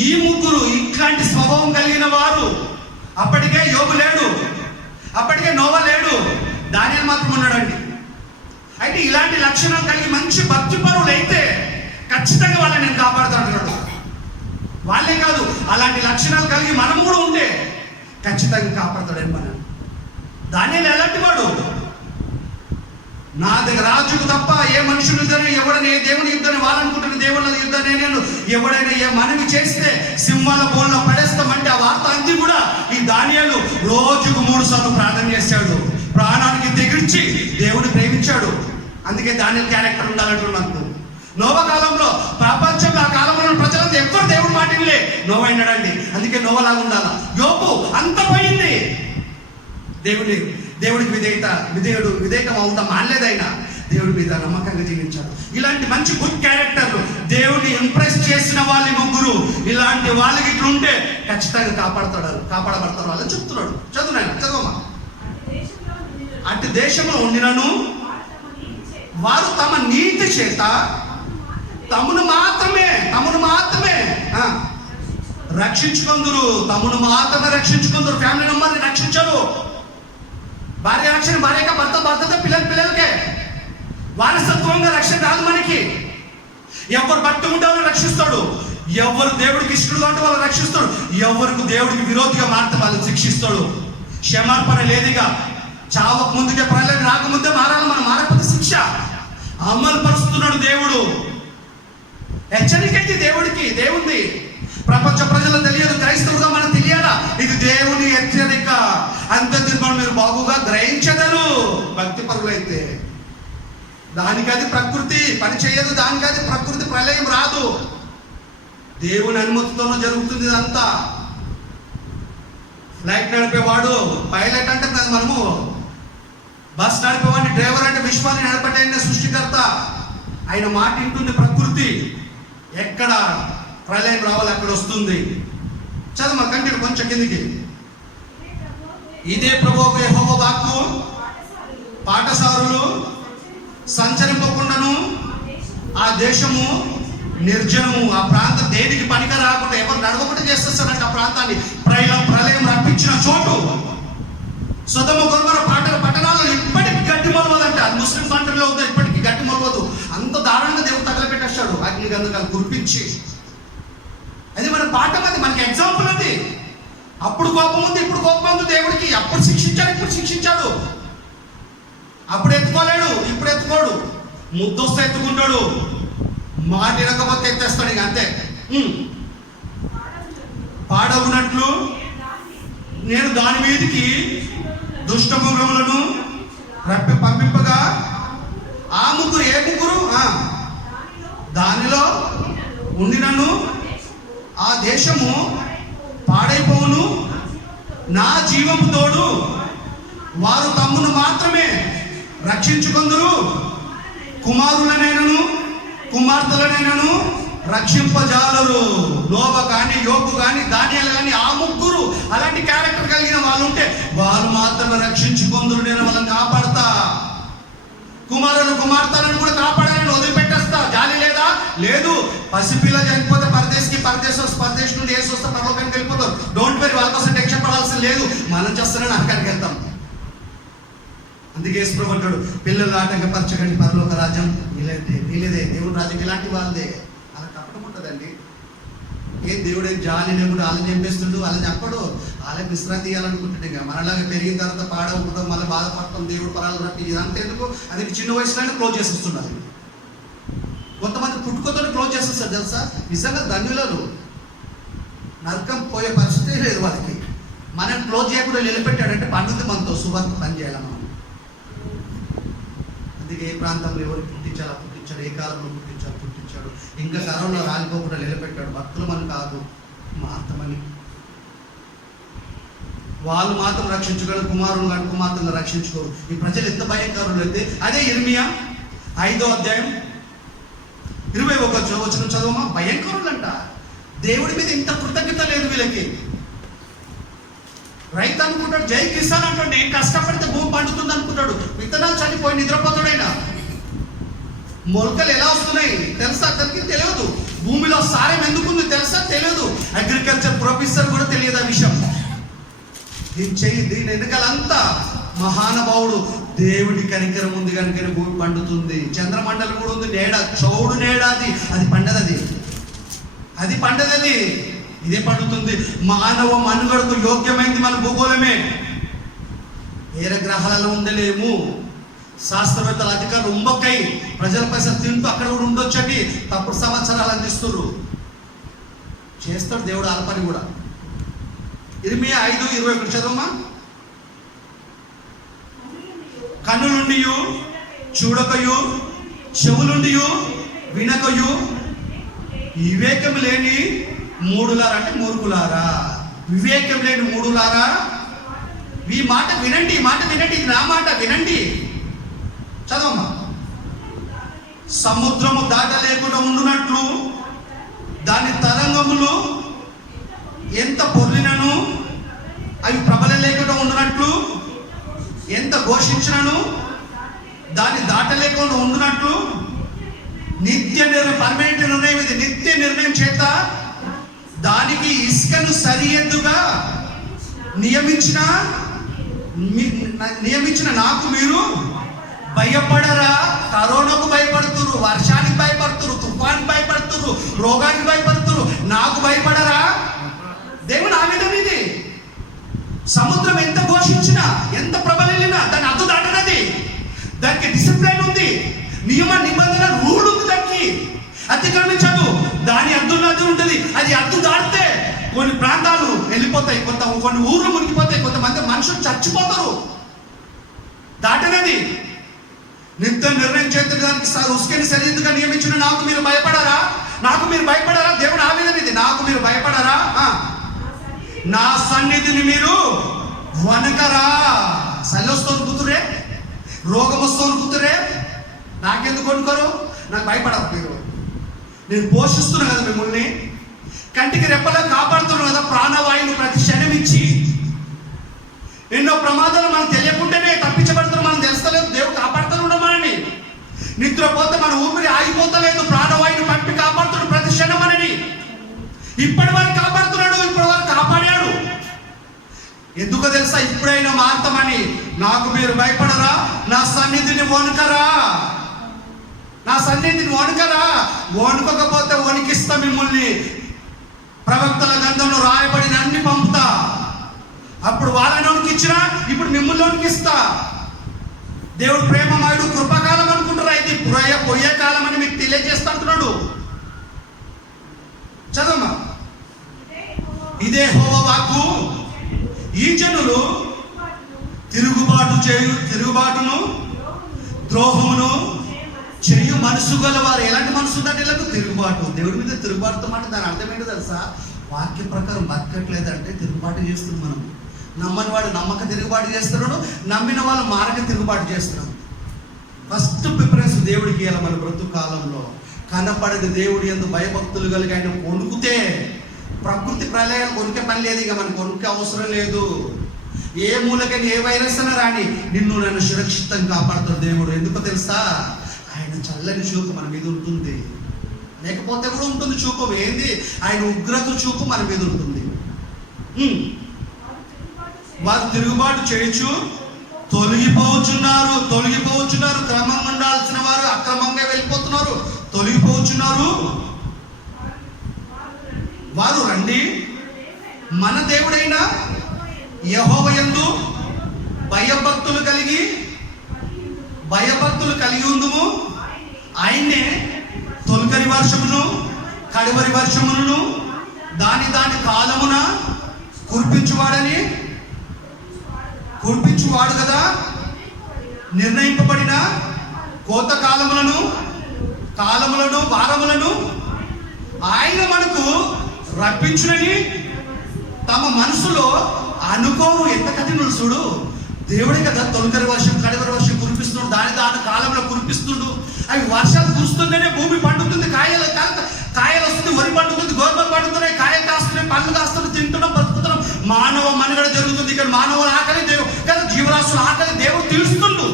ఈ ముగ్గురు ఇట్లాంటి స్వభావం కలిగిన వారు. అప్పటికే యోబు లేడు, అప్పటికే నోవా లేడు, దానియేలు మాత్రం ఉన్నాడండి. అయితే ఇలాంటి లక్షణాలు కలిగి మంచి భక్తి పరువులు అయితే ఖచ్చితంగా వాళ్ళని నేను కాపాడుతాడు. వాళ్ళే కాదు, అలాంటి లక్షణాలు కలిగి మనం కూడా ఉంటే ఖచ్చితంగా కాపాడుతాడని మనం. దానియేలు ఎలాంటి వాడు? నా దగ్గర రాజుకు తప్ప ఏ మనుషులు యుద్ధనే, ఎవడనే దేవుని యుద్ధని వాళ్ళనుకుంటున్న దేవుళ్ళ యుద్ధనే, నేను ఎవడైనా ఏ మనవి చేస్తే సింహాల బోన్లో పడేస్తామంటే ఆ వార్త అంది కూడా ఈ దానియేలు రోజుకు 3 సార్లు ప్రార్థన చేశాడు. ప్రాణానికి తెగించి దేవుని ప్రేమించాడు. అందుకే దానియేలు క్యారెక్టర్ ఉండాలంటారు మనకు. నోవా కాలంలో ప్రపంచంలో ఆ కాలంలో ప్రజలంతా ఎవ్వరు దేవుడు మాటిలే, నోవా అయినాడండి. అందుకే నోవాలాగా ఉండాలా. యోబు అంత పోయింది, దేవుడికి విధేయకం అవుతా మానలేదైనా దేవుడి మీద నమ్మకంగా జీవించాడు. ఇలాంటి మంచి గుడ్ క్యారెక్టర్లు దేవుడిని ఇంప్రెస్ చేసిన వాళ్ళ ముగ్గురు, ఇలాంటి వాళ్ళకి ఇట్లుంటే ఖచ్చితంగా కాపాడబడతారు వాళ్ళని చెప్తున్నాడు. చదువుమా. అటు దేశంలో ఉండినను వారు తమ నీతి చేత తమను మాత్రమే రక్షించుకుందరు. ఫ్యామిలీ మెంబర్ని రక్షించరు. భార్య రక్షణ భార్యగా, భర్తతో, పిల్లలకే వారసత్వంగా రక్షణ రాదు మనకి. ఎవరు బట్టి ఉంటారో రక్షిస్తాడు, ఎవరు దేవుడికి ఇష్టడుగా ఉంటే వాళ్ళు రక్షిస్తాడు, ఎవరికి దేవుడికి విరోధిగా మారితే వాళ్ళు శిక్షిస్తాడు. క్షమార్పణ లేదుగా, చావకు ముందుకే ప్రళయం రాకముందే మారాలి. మనం మారకపోతే శిక్ష అమలు పరుస్తున్నాడు దేవుడు. హెచ్చరికైతే దేవుంది. ప్రపంచ ప్రజలకు తెలియదు, క్రైస్తవుగా మనం తెలియాలా, ఇది దేవుని హెచ్చరిక. అంత తిరుమల మీరు బాగుగా గ్రహించదరు భక్తి పరులైతే. దానికి అది ప్రకృతి పని చేయదు, దానికి అది ప్రకృతి ప్రళయం రాదు. దేవుని అనుమతితోనూ జరుగుతుంది ఇదంతా. ఫ్లైట్ నడిపేవాడు పైలట్ అంటే మనము, బస్ నడిపేవాడిని డ్రైవర్ అంటే విశ్వాన్ని నడపటైన సృష్టికర్త. ఆయన మాట వింటుంది ప్రకృతి. ఎక్కడ ప్రళయం రావాలి అక్కడ వస్తుంది. చదువు కంటిన్యూ కొంచెం కిందికి. ఇదే ప్రభువు యెహోవా వాక్కు, పాఠశాలలు సంచరింపకుండాను ఆ దేశము నిర్జనము. ఆ ప్రాంతం దేనికి పనికి రాకుండా ఎవరు నడవకుండా చేసేస్తారంటే ఆ ప్రాంతాన్ని ప్రళయం రప్పించిన చోటు. సొదొమ గొమొర్రా పట్టణాలను ఇప్పటికి గట్టి మొలవదంటే, అది ముస్లిం కంట్రీలో ఉంది, ఇప్పటికీ గట్టి మొలవదు. అంత దారుణంగా దేవుడు తగలబెట్టేస్తాడు అగ్ని గంధకాలు కురిపించి. అది మన పాఠం, అది మనకి ఎగ్జాంపుల్. అది అప్పుడు కోపం ఉంది, ఇప్పుడు కోపం ఉంది దేవుడికి. అప్పుడు శిక్షించాడు, ఇప్పుడు శిక్షించాడు. అప్పుడు ఎత్తుకోలేడు, ఇప్పుడు ఎత్తుకోడు. ముద్దొస్తే ఎత్తుకుంటాడు, మాట వినకపోతే ఎత్తేస్తాడు. ఇక అంతే. పాడవునట్లు నేను దాని మీదకి దుష్టమృగములను పంపింపగా ఆ ముగ్గురు, ఏ ముగ్గురు? దానిలో ఉండినను ఆ దేశము పాడైపోవును నా జీవము తోడు. వారు తమ్మును మాత్రమే రక్షించుకొందురు, కుమారులనైనను కుమార్తెలనైనను రక్షింపజాలరు. నోవా కానీ, యోబు కానీ, దానియేలు కానీ, ఆ ముగ్గురు అలాంటి క్యారెక్టర్ కలిగిన వాళ్ళు ఉంటే వాళ్ళు మాత్రమే రక్షించుకొందురు. నేను వాళ్ళని కాపాడతా. కుమార్తెలను కూడా కాపాడాలని వదిలిపెట్టేస్తా. జాలి లేదా? లేదు. పసిపిల్ల చనిపోతే పరదేశం నుండి ఏసు వస్తే పరలోకానికి వెళ్ళిపోతారు. డోంట్ వెరీ, వాళ్ళ కోసం టెన్షన్ పడాల్సిన లేదు. మనం చేస్తేనే నరకానికి వెళ్తాం. అందుకే యేసు ప్రభు అంటాడు, పిల్లలు ఆటంకపరచకండి, పరలోక రాజ్యం వీలేదే. దేవుడు రాజ్యం ఇలాంటి వాళ్ళదే. అలా తప్పడం ఉంటుందండి. దేవుడే జాలి లేకుండా వాళ్ళని చంపేస్తుండు, వాళ్ళని చెప్పడు, వాళ్ళకి విశ్రాంతి ఇవ్వాలనుకుంటుండే. ఇక మనలాగా పెరిగిన తర్వాత పాడవడం, మళ్ళీ బాధపడతాం, దేవుడు పరాలు రప్పి ఇదంతా ఎందుకు? అందుకే చిన్న వయసులోనే క్లోజ్ చేసేస్తున్నారు. కొంతమంది పుట్టుకతో క్లోజ్ చేసేస్తారు తెలుసా. నిజంగా ధన్యులను నరకం పోయే పరిస్థితి లేదు వాళ్ళకి. మనం క్లోజ్ చేయకుండా నిలబెట్టాడంటే పండుగ మనతో సువార్త పని చేయాలి మనం. అందుకే ఏ ప్రాంతంలో ఎవరు పుట్టించాలో పుట్టించాడు, ఏ కాలంలో పుట్టించాడు. ఇంకా కరోనా రాలిపోకుండా నిలబెట్టాడు. భక్తులు మనం కాదు, మార్తమని. వాళ్ళు మాత్రం రక్షించుకోరు, కుమారులు కానీ కుమార్తెను రక్షించుకోరు. ఈ ప్రజలు ఎంత భయంకరులు అయితే. అదే ఇర్మియా 5వ అధ్యాయం 21వ వచనం చదవమా. భయంకరులు అంట. దేవుడి మీద ఇంత కృతజ్ఞత లేదు వీళ్ళకి. రైతు అనుకుంటాడు, జై కిసాన్ అంటాడు, నేను కష్టపడితే భూమి పండుతుంది అనుకుంటాడు. విత్తనాలు చనిపోయి నిద్రపోతాడైనా. మొలకలు ఎలా వస్తున్నాయి తెలుసా? అతనికి తెలియదు. భూమిలో సారం ఎందుకుంది తెలుసా? తెలియదు. అగ్రికల్చర్ ప్రొఫెసర్ కూడా తెలియదు ఆ విషయం. దీని వెనకాలంతా మహానుభావుడు దేవుడి కనికరం ఉంది కనుక భూమి పండుతుంది. చంద్రమండలం కూడా ఉంది, చౌడు నేడాది అది పండదది, ఇదే పండుతుంది. మానవ మనుగడకు యోగ్యమైంది మన భూగోళమే. వేరే గ్రహాలలో ఉండలేము. శాస్త్రవేత్తల అధికారులు ఉమ్మక్కై ప్రజల పైసలు తింటూ అక్కడ కూడా ఉండొచ్చని తప్పుడు సంవత్సరాలు అందిస్తున్నారు. చేస్తాడు దేవుడు ఆ పని కూడా. ఇర్మియా 5:21 చదవమ్మా. కన్నులుండి చూడకయు, చెవులుండి వినకయు, వివేకం లేని మూడులారా అంటే మూర్ఖులారా, వివేకం లేని మూడులారా, ఈ మాట వినండి, ఇది నా మాట వినండి. చదవమ్మా. సముద్రము దాటలేకుండా ఉండునట్లు దాని తరంగములు ఎంత పొర్లినను అవి ప్రబల లేకుండా ఉండునట్లు, ఎంత ఘోషించినను దాన్ని దాటలేకుండా ఉండునట్లు నిత్య పర్మనెంట్ నిర్ణయం, ఇది నిత్య నిర్ణయం చేత దానికి ఇసుకను సరిహద్దుగా నియమించిన నాకు మీరు భయపడరా? కరోనాకు భయపడుతురు, వర్షానికి భయపడుతురు, తుఫానికి భయపడుతురు, రోగానికి భయపడుతురు, నాకు భయపడరా? దేవుడు ఆవేదన ఇది. సముద్రం ఎంత ఘోషించినా, ఎంత ప్రబలినా దాని అద్దు దాటనది. దానికి డిసిప్లైన్ ఉంది, నియమ నిబంధన రూల్ ఉంది. దానికి అతిక్రమించదు. దాని అద్దున్నది ఉంటుంది. అది అద్దు దాటితే కొన్ని ప్రాంతాలు వెళ్ళిపోతాయి, కొన్ని ఊర్లు మునిగిపోతాయి, కొంతమంది మనుషులు చచ్చిపోతారు. దాటనది. నిత్య నిర్ణయం చేతులు దానికి ఉసుకని సరిహద్దుగా నియమించిన నాకు మీరు భయపడరా? దేవుడు ఆవేదన ఇది. నాకు మీరు భయపడరా? నా సన్నిధిని మీరు వనకరా? సల్లొస్తూ కూతురే, రోగం వస్తూ కూతురే, నాకెందుకు వణుకోరు? నాకు భయపడరు మీరు. నేను పోషిస్తున్నా కదా మిమ్మల్ని, కంటికి రెప్పలా కాపాడుతున్నాను కదా, ప్రాణవాయువును ప్రతి క్షణం ఇచ్చి. ఎన్నో ప్రమాదాలు మనం తెలియకుండానే తప్పించబడుతున్నాం, మనం తెలుస్తలేదు. దేవుడు కాపాడుతూ ఉండమని. నిద్రపోతే మన ఊపిరి ఆగిపోతలేదు, ప్రాణవాయువును పంపి కాపాడుతున్నాడు ప్రతి క్షణం అని. ఇప్పటి వరకు కాపాడుతున్నాడు, ఇప్పటి వరకు కాపాడాడు. ఎందుకో తెలుసా? ఇప్పుడైనా మారుతామని. నాకు మీరు భయపడరా? నా సన్నిధిని వణుకరా? వణుకోకపోతే వణికిస్తా మిమ్మల్ని. ప్రవక్తల గ్రంథంలో రాయబడిన అన్ని పంపుతా. అప్పుడు వాళ్ళని వణికిచ్చినా ఇప్పుడు మిమ్మల్ని వణికిస్తా. దేవుడు ప్రేమమయుడు, కృపకాలం అనుకుంటారా? ఇది పోయే కాలం అని మీకు తెలియజేస్తా అంటున్నాడు. చదవమ్మా. ఇదే యెహోవా వాక్కు. ఈ జనులు తిరుగుబాటును ద్రోహమును చేయు మనసు గలవారు. ఎలాంటి మనసు ఉందంటే ఇలా తిరుగుబాటు, దేవుడి మీద తిరుగుబాటుతో మాట. దాని అర్థం ఏంటో తెలుసా? వాక్య ప్రకారం బతకట్లేదంటే తిరుగుబాటు చేస్తున్నాం మనం. నమ్మని వాడు నమ్మక తిరుగుబాటు చేస్తున్నాడు, నమ్మిన వాళ్ళు మారక తిరుగుబాటు చేస్తున్నాడు. ఫస్ట్ ప్రిఫరెన్స్ దేవుడికి ఇవ్వాలి మన బ్రతుకు కాలంలో. కనపడని దేవుడి యందు భయభక్తులు కలిగి ఆయన వణుకుతే ప్రకృతి ప్రళయాలు కొనికే పని లేదు. ఇక మనకు కొనుక్కే అవసరం లేదు. ఏ మూలకని ఏ వైరస్ అయినా రాని నన్ను సురక్షితంగా కాపాడుతాడు దేవుడు. ఎందుకో తెలుసా? ఆయన చల్లని చూపు మన మీద ఉంటుంది. లేకపోతే కూడా ఉంటుంది చూపు. ఏంది? ఆయన ఉగ్రత చూపు మన మీద ఉంటుంది. వారు తిరుగుబాటు చేయొచ్చు, తొలగిపోవచ్చున్నారు. క్రమంగా ఉండాల్సిన వారు అక్రమంగా వెళ్ళిపోతున్నారు, తొలగిపోవచ్చున్నారు. వారు రండి, మన దేవుడైన యెహోవా యందు భయభక్తులు కలిగి ఉందుము. ఆయన్నే తొలకరి వర్షమును కడవరి వర్షమును దాని కాలమున కురిపించువాడు కదా. నిర్ణయింపబడిన కోత కాలములను వారములను ఆయన మనకు రప్పించునని తమ మనసులో అనుకోవు. ఎంత కఠినుడు చూడు. దేవుడే కదా తొలకరి వర్షం కడవరి వర్షం కురిపిస్తున్నాడు. దాని కాలంలో కురిపిస్తుండు. అవి వర్షాలు కురుస్తుంటేనే భూమి పండుతుంది, కాయలు వస్తుంది, వరి పండుతుంది, గోధుమలు పండుతున్నాయి, కాయలు కాస్తున్నాయి, పళ్ళు కాస్తున్నాయి, తింటున్నాం, బతుకుతున్నాం. మానవ మనుగడ జరుగుతుంది. ఇక్కడ మానవుల ఆకలి దేవుడు కదా, జీవరాశుల ఆకలి దేవుడు తీరుస్తుండు.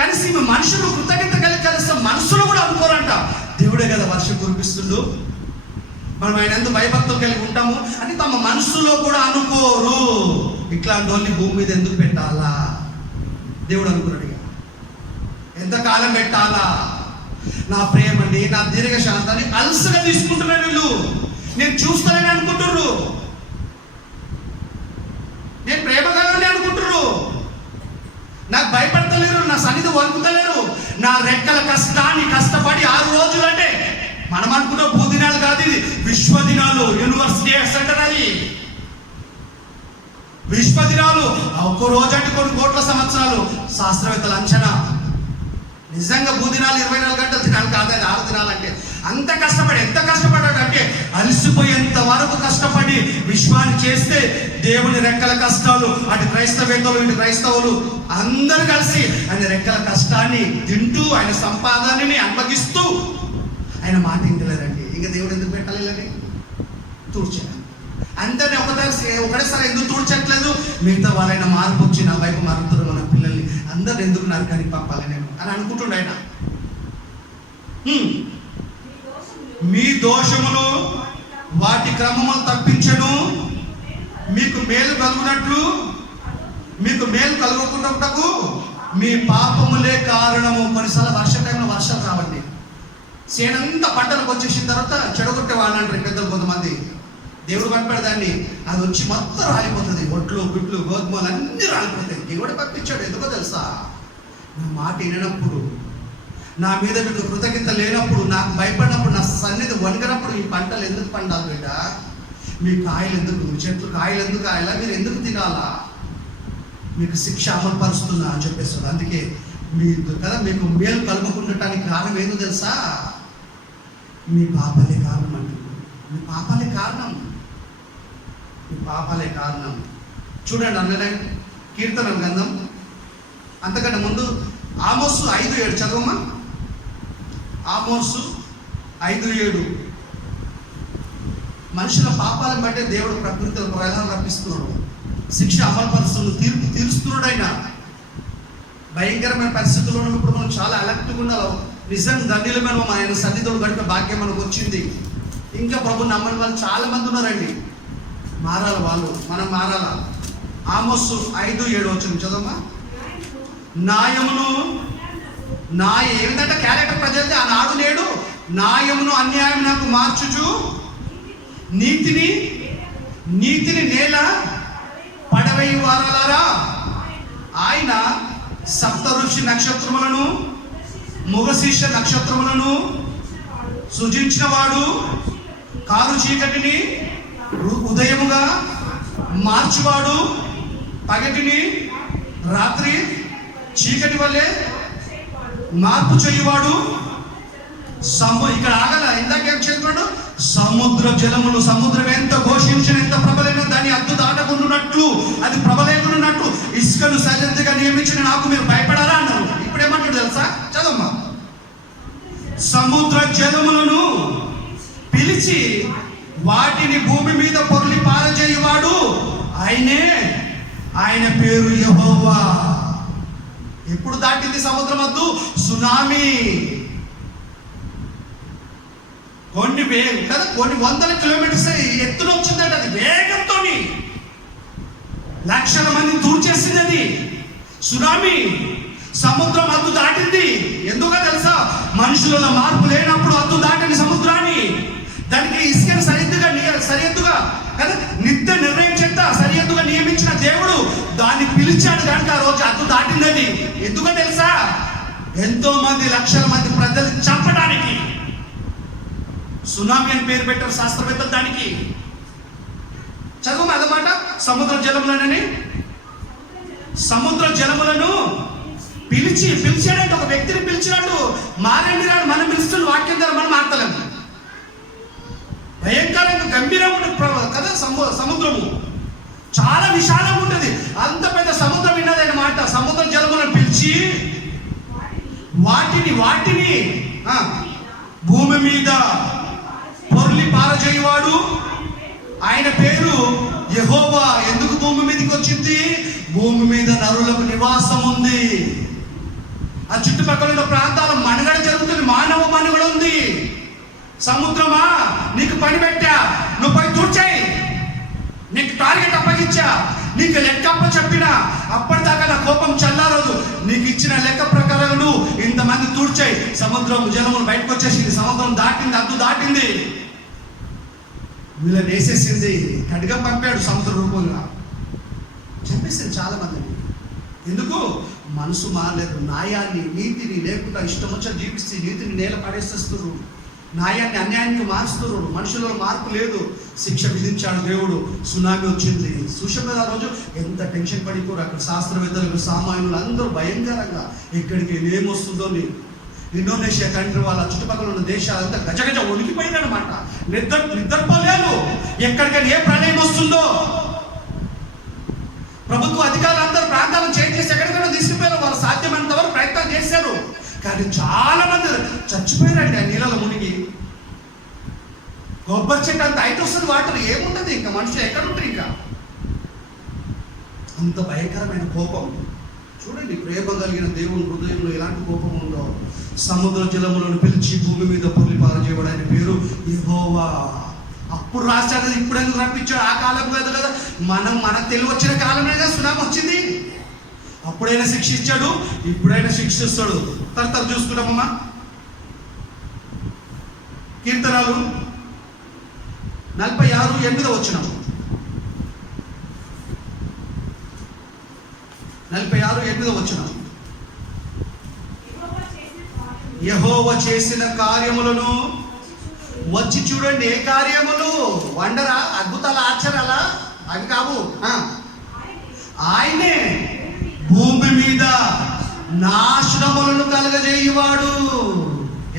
కలిసి మనుషులు కృతజ్ఞత కలిస్తే మనసులో కూడా అనుకోరంట. దేవుడే కదా వర్షం కురిపిస్తుండు, మనం ఆయన ఎందుకు భయభక్తులు కలిగి ఉంటాము అని తమ మనసులో కూడా అనుకోరు. ఇట్లాంటి వాళ్ళని భూమి మీద ఎందుకు పెట్టాలా? దేవుడు అనుకున్నాడు, ఎంతకాలం పెట్టాలా? నా ప్రేమని, నా దీర్ఘ శాంతాన్ని అలసగా తీసుకుంటున్నారు వీళ్ళు. నేను చూస్తానని అనుకుంటున్నారు, నేను ప్రేమ కలని అనుకుంటున్నారు, నాకు భయపడతలేరు, నా సన్నిధి వణుకుతలేరు. నా రెక్కల కష్టాన్ని కష్టపడి 6 రోజులు అంటే మనం అనుకున్న భూదినాలు కాదు, ఇది విశ్వదినాలు. యూనివర్సిటీ సెంటర్ అది విశ్వదినాలు. ఒక్క రోజు అంటే కొన్ని కోట్ల సంవత్సరాలు శాస్త్రవేత్తల అంచనా. నిజంగా భూదినాలు 24 గంటల దినాలు కాదు, అది 6 దినాలు. అంటే అంత కష్టపడి, ఎంత కష్టపడ్డాడు అంటే అలసిపోయేంత వరకు కష్టపడి విశ్వాన్ని చేస్తే దేవుని రెక్కల కష్టాలు, అటు క్రైస్తవేత్తలు ఇటు క్రైస్తవులు అందరూ కలిసి ఆయన రెక్కల కష్టాన్ని తింటూ ఆయన సంపాదనని అనుభవిస్తూ ఆయన మాట ఇంటలేరండి. ఇంకా దేవుడు ఎందుకు పెట్టాలి? తూర్చాను అందరినీ ఒకటేసారి ఎందుకు తూడ్చట్లేదు? మిగతా వాళ్ళైనా మార్పు వచ్చి నా వైపు మారుతారు, మన పిల్లల్ని అందరు ఎందుకు నరకానికి పంపాలి నేను అని అనుకుంటుండే ఆయన. మీ దోషములు వాటి క్రమములు తప్పించను, మీకు మేలు కలుగునట్లు, మీకు మేలు కలుగుకుంటకు మీ పాపములే కారణము. కొన్నిసార్లు వర్ష టైంలో వర్షాలు రావండి, చేనంతా పంటలకు వచ్చేసిన తర్వాత చెడగొట్టే వాళ్ళు అంటారు పెద్దలు కొంతమంది. దేవుడు పంపాడు దాన్ని, అది వచ్చి మొత్తం రాలిపోతుంది. ఒట్లు గుడ్లు గోధుమలు అన్నీ రాలిపోతాయి. దేవుడు పంపించాడు. ఎందుకో తెలుసా? నా మాట వినప్పుడు, నా మీద మీకు కృతజ్ఞత లేనప్పుడు, నాకు భయపడినప్పుడు, నా సన్నిధి వణికినప్పుడు ఈ పంటలు ఎందుకు పండాలి బిడ్డ? మీ కాయలు ఎందుకు, మీ చెట్లు కాయలు ఎందుకు కాయాలా? మీరు ఎందుకు తినాలా? మీకు శిక్ష అమలు పరుస్తున్నా అని చెప్పేస్తుంది. అందుకే మీరు కదా మీకు మేలు కలుపుకుండటానికి కారణం ఏందో తెలుసా? మీ పాపాలే కారణం అంటున్నారు. మీ పాపాలే కారణం, మీ పాపాలే కారణం. చూడండి అన్ననే కీర్తన గ్రంథం అంతకంటే ముందు ఆమోసు 5:7 చదవమ్మా. ఆమోసు 5:7. మనుషుల పాపాలను బట్టే దేవుడు ప్రకృతిలో ప్రళయం రప్పిస్తున్నాడు, శిక్ష అమలుపరుస్తున్నాడు, తీర్పు తీరుస్తున్నాడు. ఆయన భయంకరమైన పరిస్థితుల్లో ఉన్నప్పుడు మనం చాలా అలర్ట్గా ఉండాలి. నిజం దండిలమైన ఆయన సన్నిధిలో గడిపే భాగ్యం మనకు వచ్చింది. ఇంకా ప్రభు నమ్మని వాళ్ళు చాలా మంది ఉన్నారండి. మారాలి వాళ్ళు, మనం మారాలా. ఆమోసు 5:7 వచ్చింది చదవమ్మా. న్యాయమును ఏంటంటే క్యారెక్టర్ ప్రజలది ఆనాడు నేడు న్యాయమును అన్యాయం నాకు మార్చుచు నీతిని నేల పడవేయి వారాలారా. ఆయన సప్త ఋషి నక్షత్రములను, మృగశీర్ష నక్షత్రములను సృజించిన వాడు, కారు చీకటిని ఉదయముగా మార్చువాడు, పగటిని రాత్రి చీకటి వల్లే మార్పు చేయువాడు. ఇక్కడ ఆగల, ఇందాకేం చెప్పాడు? సముద్ర జలములు, సముద్రం ఎంత ఘోషించిన, ఎంత ప్రబలైన దాన్ని అద్దు దాటకుండాన్నట్లు, అది ప్రబలేకున్నట్టు ఇసుకను సరిహద్దుగా నియమించిన నాకు మీరు భయపడారా అన్నారు. ఇప్పుడు ఏమంటాడు తెలుసా? చదవమ్మా. సముద్ర జలములను పిలిచి వాటిని భూమి మీద పొర్లి పారజేయువాడు ఆయనే, ఆయన పేరు యెహోవా. ఎప్పుడు దాటింది సముద్రం వద్దు? సునామీ. కొన్ని వందల కిలోమీటర్స్ ఎత్తున వచ్చిందంటే అది వేగంతో లక్షల మంది తూర్చేసింది. అది సునామీ. సముద్రం హద్దు దాటింది. ఎందుకో తెలుసా? మనుషులలో మార్పు లేనప్పుడు హద్దు దాటిన సముద్రాన్ని, దానికి ఇసుకని సరిహద్దుగా కదా నిత్య నిర్ణయం చేత సరిహద్దుగా నియమించిన దేవుడు దాన్ని పిలిచాడు కనుక ఆ రోజు హద్దు దాటింది. ఎందుకో తెలుసా? ఎంతో మంది లక్షల మంది ప్రజలు చంపడానికి సునామీ అని పేరు పెట్టారు శాస్త్రవేత్తలు దానికి. చదువు అదమాట. సముద్ర జలములను పిలిచాడంటే ఒక వ్యక్తిని పిలిచినట్టు మారండి రాడు. మనం పిలుస్తున్న వాక్యం ద్వారా మనం ఆడతలేము. భయంకరంగా గంభీరంగా ఉంటుంది కదా సముద్రము. చాలా విశాలంగా ఉంటుంది. అంత పెద్ద సముద్రం విన్నదైన మాట. సముద్ర జలములను పిలిచి వాటిని భూమి మీద పొర్లి పారజేయువాడు, ఆయన పేరు యెహోవా. ఎందుకు భూమి మీదకి వచ్చింది? భూమి మీద నరులకు నివాసం ఉంది. ఆ చుట్టుపక్కల ఉన్న ప్రాంతాల మనుగడ జరుగుతుంది, మానవ మనుగడ ఉంది. సముద్రమా, నీకు పని పెట్టా, నువ్వు పోయి తూర్చేయి. నీకు టార్గెట్ అప్పగించా, నీకు లెక్క అప్ప చెప్పినా, అప్పటిదాకా నా కోపం చల్లారదు. నీకు ఇచ్చిన లెక్క ప్రకారం నువ్వు ఇంతమంది తూర్చేయి. సముద్రం జలములు బయటకు వచ్చేసింది, సముద్రం దాటింది, అద్దు దాటింది, వీళ్ళని వేసేసింది. కడిగా పంపాడు సముద్ర రూపంగా, చెప్పేసింది చాలా మందిని. ఎందుకు? మనసు మారలేదు. న్యాయాన్ని, నీతిని లేకుండా ఇష్టం వచ్చి జీవిస్తే నీతిని నేల పడేసేస్తున్నారు, న్యాయాన్ని అన్యాయానికి మారుస్తున్నారు. మనుషులలో మార్పు లేదు. శిక్ష విధించాడు దేవుడు. సునామీ వచ్చింది. సుషమ రోజు ఎంత టెన్షన్ పడిపోరు అక్కడ శాస్త్రవేత్తలు, సామాన్యులు అందరూ భయంకరంగా ఎక్కడికి ఏమొస్తుందో. ఇండోనేషియా కంట్రీ వాళ్ళ చుట్టుపక్కల ఉన్న దేశాలంతా గజగజ వణికిపోయిందనమాట. నిద్రపోలేదు. ఎక్కడికైనా ఏ ప్రళయం వస్తుందో. ప్రభుత్వ అధికారులు అందరూ ప్రాంతాలను చేంజ్ చేసి ఎక్కడికైనా తీసుకుపోయారు. వాళ్ళు సాధ్యమైనంత వరకు ప్రయత్నం చేశారు, కానీ చాలా మంది చచ్చిపోయారండి ఆ నీళ్ళలో మునిగి. కొబ్బరి చెట్టు అంత హైట్ వస్తుంది, వాటర్ ఏముంటుంది, ఇంకా మనుషులు ఎక్కడ ఉంటారు? ఇంకా అంత భయంకరమైన కోపం. చూడండి, ప్రేమ కలిగిన దేవుని హృదయంలో ఎలాంటి కోపం ఉందో. సముద్ర జలములను పిలిచి భూమి మీద పొర్లి పారజేయబడు, ఆయన పేరు యెహోవా. అప్పుడు రాశాడు, ఇప్పుడు ఎందుకు రప్పించాడు? ఆ కాలం కాదు కదా, మనకు తెలివి వచ్చిన కాలమే కదా సునామీ వచ్చింది. అప్పుడైనా శిక్షించాడు, ఇప్పుడైనా శిక్షిస్తాడు. తర్వాత చూసుకున్నామమ్మా. కీర్తనలు 46:8 వచ్చినాం. 46:8 వచ్చినాం. యెహోవా చేసిన కార్యములను వచ్చి చూడండి. ఏ కార్యములు? వండరా, అద్భుతాల, ఆశ్చర్యాలా? అవి కావు. ఆయనే భూమి మీద నాశనములను కలగజేయువాడు.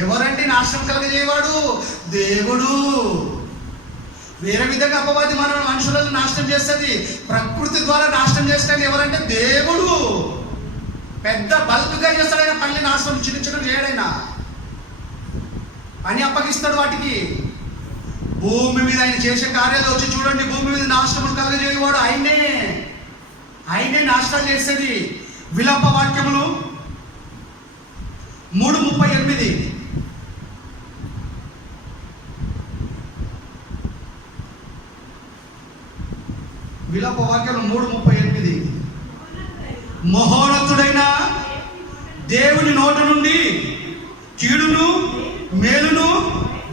ఎవరంటే నాశనం కలగజేయవాడు? దేవుడు. వేరే విధంగా అపవాది మన మనుషులను నాశనం చేస్తుంది, ప్రకృతి ద్వారా నాశనం చేస్తాడు. ఎవరంటే దేవుడు. పెద్ద బల్క్గా చేస్తాడైనా పని నాశనం, చిన్న చిన్న చేయడైనా పని అప్పగిస్తాడు వాటికి. భూమి మీద ఆయన చేసే కార్యాలు వచ్చి చూడండి. భూమి మీద నాశనములు కలగజేయవాడు ఆయనే. ఆయనే నాశనాలు చేసేది. విలాప వాక్యములు 3:38. విలాప వాక్యములు 3:38. మహోన్నతుడైన దేవుని నోటి నుండి కీడును మేలును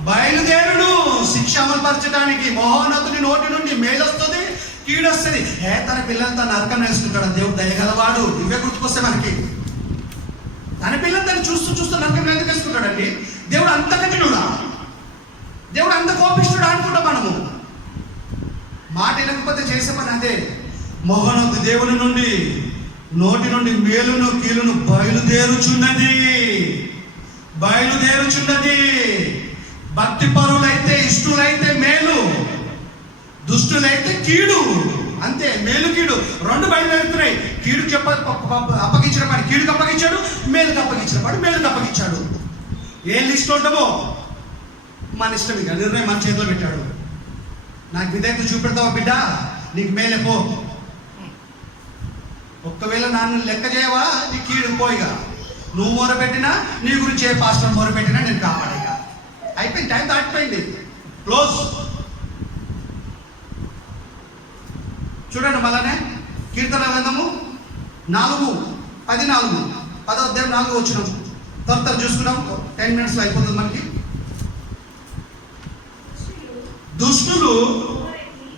బయలుదేరును. శిక్ష అమలుపరచడానికి మహోన్నతుని నోటి నుండి మేలు వస్తుంది, కీడు వస్తుంది. తన పిల్లలతో నరకం వేసుకుంటాడు దేవుడు. దయగలవాడు. ఇవే గుర్తుకొస్తే మనకి. తన పిల్లలు చూస్తూ చూస్తూ నరకం ఎందుకు వేసుకుంటాడండి? దేవుడు అంత కఠినుడా? దేవుడు అంత కోపిస్తుడా అనుకుంటాం మనము. మాట వినకపోతే చేసే పని అదే. మహోన్నత దేవుని నుండి నోటి నుండి మేలును కీలును బయలుదేరుచున్నది. భక్తి పరులైతే, ఇష్టులైతే మేలు, దుష్టులైతే కీడు. అంతే, మేలు కీడు రెండు బయలుదేరుతున్నాయి. కీడుకి అప్పగించిన వాడు కీడుకి అప్పగించాడు, మేలుకి అప్పగించిన వాడు మేలుకి అప్పగించాడు. ఏం లిస్ట్ ఉంటామో మన ఇష్టం. ఇక నిర్ణయం మన చేతిలో పెట్టాడు. నాకు విధేయత చూపెడతావా బిడ్డ, నీకు మేలే పో. ఒక్కవేళ నన్ను లెక్క చేయవా, నీ కీడు పోయిగా. నువ్వు మొరపెట్టినా, నీ గురించి ఏ పాస్టర్ మొరపెట్టినా నేను కాపాడిగా. అయిపోయింది, టైం దాటిపోయింది, క్లోజ్. చూడండి మళ్ళానే కీర్తన గ్రంథము 4:14, 10వ అధ్యాయం 4వ వచనం. తర్వాత చూసుకున్నాం, 10 minutes అయిపోతుంది మనకి.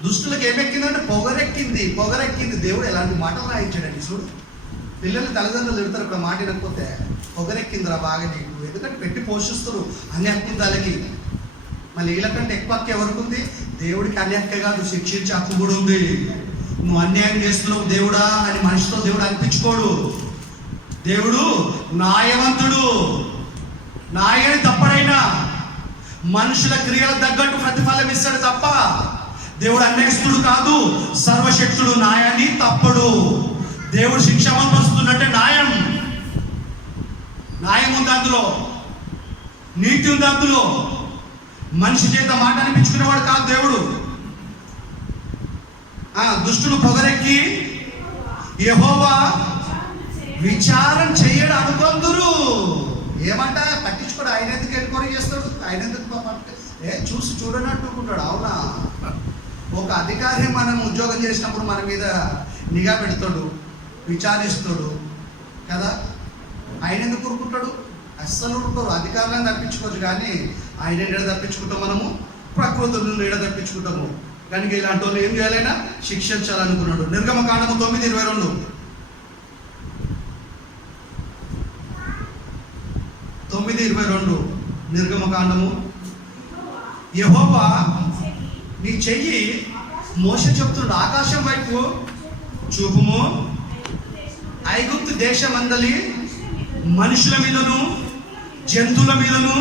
దుష్టులకు ఏమెక్కిందంటే పొగరెక్కింది. దేవుడు ఎలాంటి మాటలు రాయించాడండి. చూడు, పిల్లలు తల్లిదండ్రులు తిడతారు, ఇప్పుడు మాట వినకపోతే. పొగరెక్కిందిరా బాగా నీకు, ఎందుకంటే పెట్టి పోషిస్తారు అన్ని అద్భుతాలకి. మళ్ళీ వీళ్ళకంటే ఎక్కువ హక్కు ఎవరికి ఉంది? దేవుడికి అన్ని హక్కే కాదు, శిక్షించే హక్కు కూడా ఉంది. నువ్వు అన్యాయం చేస్తున్నావు దేవుడా అని మనిషితో దేవుడు అనిపించుకోడు. దేవుడు న్యాయవంతుడు. న్యాయాన్ని తప్పడైనా మనుషుల క్రియలకు తగ్గట్టు ప్రతిఫలం ఇస్తాడు తప్ప దేవుడు అన్యాయస్తుడు కాదు, సర్వశక్తుడు. న్యాయాన్ని తప్పడు. దేవుడు శిక్ష అమలుపరుస్తున్నట్టే న్యాయం ఉంది అందులో, నీతి ఉంది అందులో. మనిషి చేత మాట అనిపించుకునేవాడు కాదు దేవుడు. దుష్టులు పొగరెక్కి యెహోవా విచారం చేయడు అనుకొందురు. ఏమంట పట్టించుకోడు. ఆయన ఎందుకు ఎన్క్వైరీ చేస్తాడు? ఆయన ఎందుకు చూసి చూడనట్టుకుంటాడు. అవునా? ఒక అధికారి మనం ఉద్యోగం చేసినప్పుడు మన మీద నిఘా పెడతాడు, విచారిస్తాడు కదా. ఆయన ఎందుకు ఊరుకుంటాడు? అస్సలు ఊరుకోరు. అధికారులను తప్పించుకోవచ్చు కానీ ఆయన ఎడ తప్పించుకుంటాం మనము? ప్రకృతులను ఎడ తప్పించుకుంటాము. కనుక ఇలాంటి వాళ్ళు ఏం చేయాలైనా శిక్షించాలనుకున్నాడు. నిర్గమకాండము 9:22. నిర్గమకాండము. యెహోవా నీ చెయ్యి మోషే చెప్తున్నాడు, ఆకాశం వైపు చూపుము, ఐగుప్తు దేశమందలి మనుషుల మీదను జంతువుల మీదను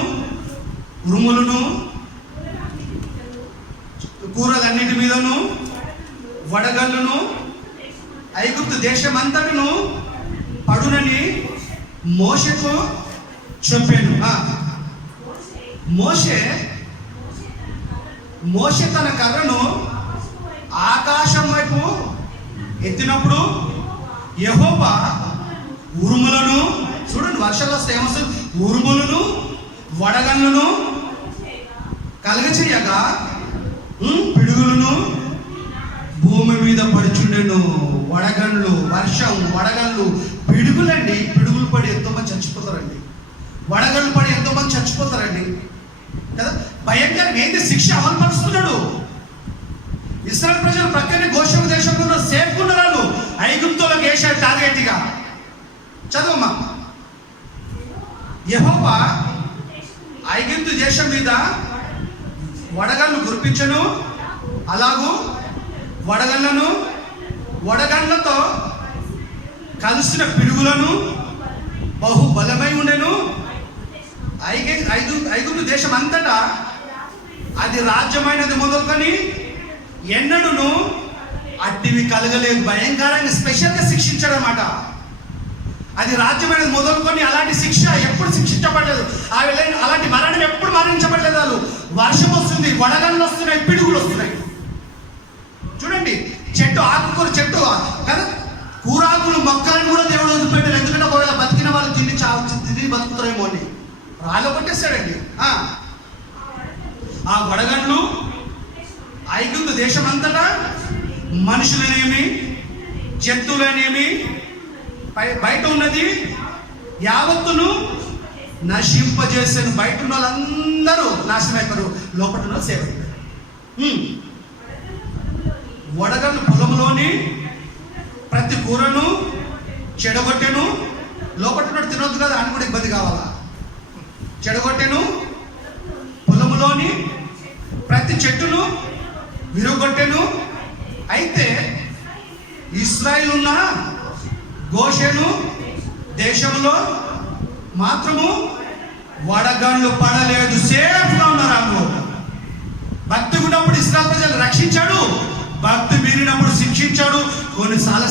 ఉరుములను కూరలన్నిటి మీదను వడగళ్ళను ఐగుప్తు దేశమంతటను పడునని మోషేకు చెప్పాను. మోషే తన కర్రను ఆకాశం వైపు ఎత్తినప్పుడు యెహోవా ఉరుములను, చూడండి వర్షాలు వస్తే ఏమొస్తుంది, ఉరుములను వడగళ్ళను కలగచేయగా పిడుగులను భూమి మీద పడుచుండెను. వడగళ్ళు, వర్షం, వడగళ్ళు, పిడుగులండి. పిడుగులు పడి ఎంతోమంది చచ్చిపోతారండి. వడగళ్ళు పడి ఎంతోమంది చచ్చిపోతారండి కదా. భయంకరంగా ఏంటి శిక్ష అమలుపరుస్తున్నాడు. ఇశ్రాయేలు ప్రజలు ప్రక్కనే గోషెను దేశంలో సేఫ్ ఉన్నారు. ఐగుప్తులకు వేశాడు టార్గెట్గా. చదవమ్మా. యెహోవా ఐగుప్తు దేశం మీద వడగళ్ళు కురిపించను, అలాగూ వడగళ్ళతో కలిసిన పిడుగులను బహు బలమై ఉండెను. ఐగుప్తు దేశం అంతటా అది రాజ్యమైనది మొదలుకొని ఎన్నడూను అట్టివి కలగలేదు. భయంకరంగా స్పెషల్గా శిక్షించాడనమాట. అది రాజ్యమైనది మొదలుకొని అలాంటి శిక్ష ఎప్పుడు శిక్షించబడలేదు. అలాంటి మరణం ఎప్పుడు మరణించబడలేదు. వాళ్ళు వర్షం వస్తుంది, వడగళ్ళు వస్తున్నాయి, పిడుగులు వస్తున్నాయి. చూడండి, చెట్టు ఆకుకూర చెట్టు కదా, కూరాకులు మొక్కలను కూడా దేవుడు వదిలిపెట్టారు. ఎందుకంటే ఒకవేళ బతికిన వాళ్ళు తిని బతుకుతారేమో అని రాళ్ళు కొట్టేస్తాడండి. ఆ వడగళ్ళు ఐగుప్తు దేశమంతటా మనుషులనేమి జంతువులనేమి బయట ఉన్నది యావత్తును నశింపజేసాను. బయట ఉన్న వాళ్ళందరూ నాశనం అయిపోయారు, లోపల ఉన్న సేవ అయిపోయారు. వడగళ్ళు పొలంలోని ప్రతి కూరను చెడగొట్టెను. లోపల తినొద్దు కదా అని కూడా ఇబ్బంది కావాలా. చెడగొట్టెను, పొలంలోని ప్రతి చెట్టును విరగొట్టెను. అయితే ఇశ్రాయేలు ఉన్న గోషెను దేశంలో మాత్రము వడగళ్ళు పడలేదు. సేఫ్గా ఉన్నారు. భక్తి ఉన్నప్పుడు ఇశ్రాయేలు ప్రజలు రక్షించాడు, భక్తి మీరినప్పుడు శిక్షించాడు. కొన్నిసార్లు